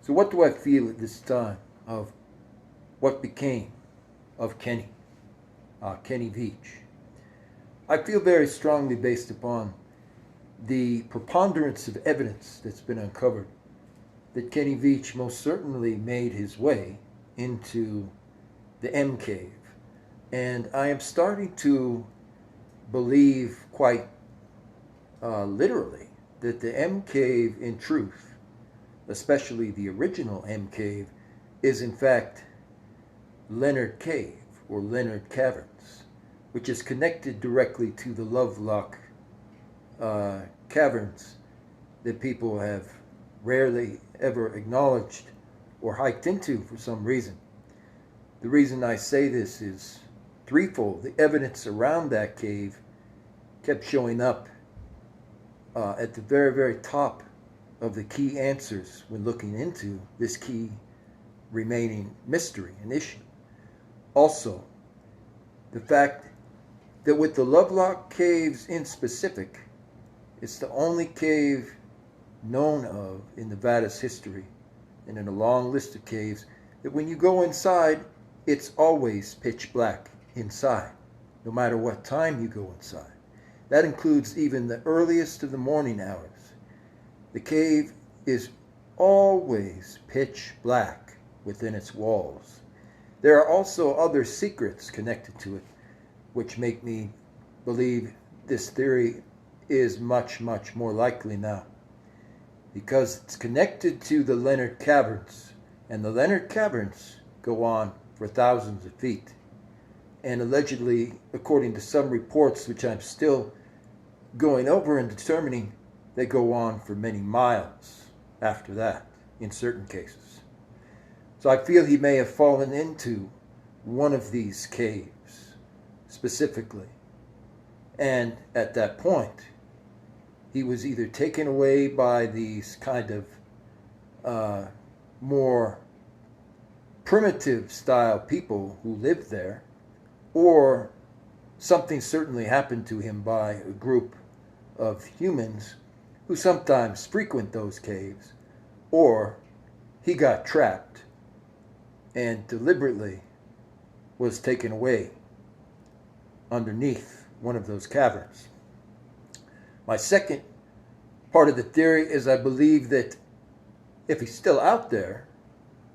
So what do I feel at this time of what became of Kenny Veach? I feel very strongly, based upon the preponderance of evidence that's been uncovered, that Kenny Veach most certainly made his way into the M Cave. And I am starting to believe quite literally that the M Cave, in truth, especially the original M Cave, is in fact Leonard Cave or Leonard Caverns, which is connected directly to the Lovelock caverns that people have rarely ever acknowledged or hiked into for some reason. The reason I say this is threefold. The evidence around that cave kept showing up at the very, very top of the key answers when looking into this key remaining mystery and issue. Also, the fact that with the Lovelock caves in specific, it's the only cave known of in Nevada's history, and in a long list of caves, that when you go inside, it's always pitch black inside, no matter what time you go inside. That includes even the earliest of the morning hours. The cave is always pitch black within its walls. There are also other secrets connected to it, which make me believe this theory is much, much more likely now, because it's connected to the Leonard Caverns, and the Leonard Caverns go on for thousands of feet, and allegedly, according to some reports, which I'm still going over and determining, they go on for many miles after that in certain cases. So I feel he may have fallen into one of these caves specifically, and at that point he was either taken away by these kind of more primitive style people who lived there, or something certainly happened to him by a group of humans who sometimes frequent those caves, or he got trapped and deliberately was taken away underneath one of those caverns. My second part of the theory is I believe that if he's still out there,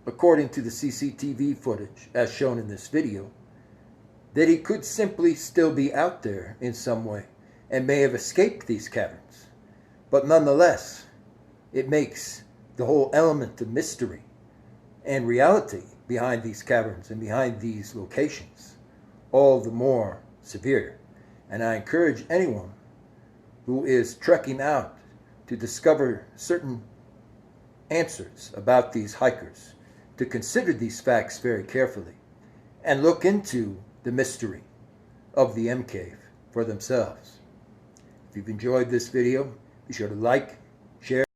according to the CCTV footage as shown in this video, that he could simply still be out there in some way and may have escaped these caverns. But nonetheless, it makes the whole element of mystery and reality behind these caverns and behind these locations all the more severe. And I encourage anyone who is trekking out to discover certain answers about these hikers to consider these facts very carefully and look into the mystery of the M Cave for themselves. If you've enjoyed this video, be sure to like, share,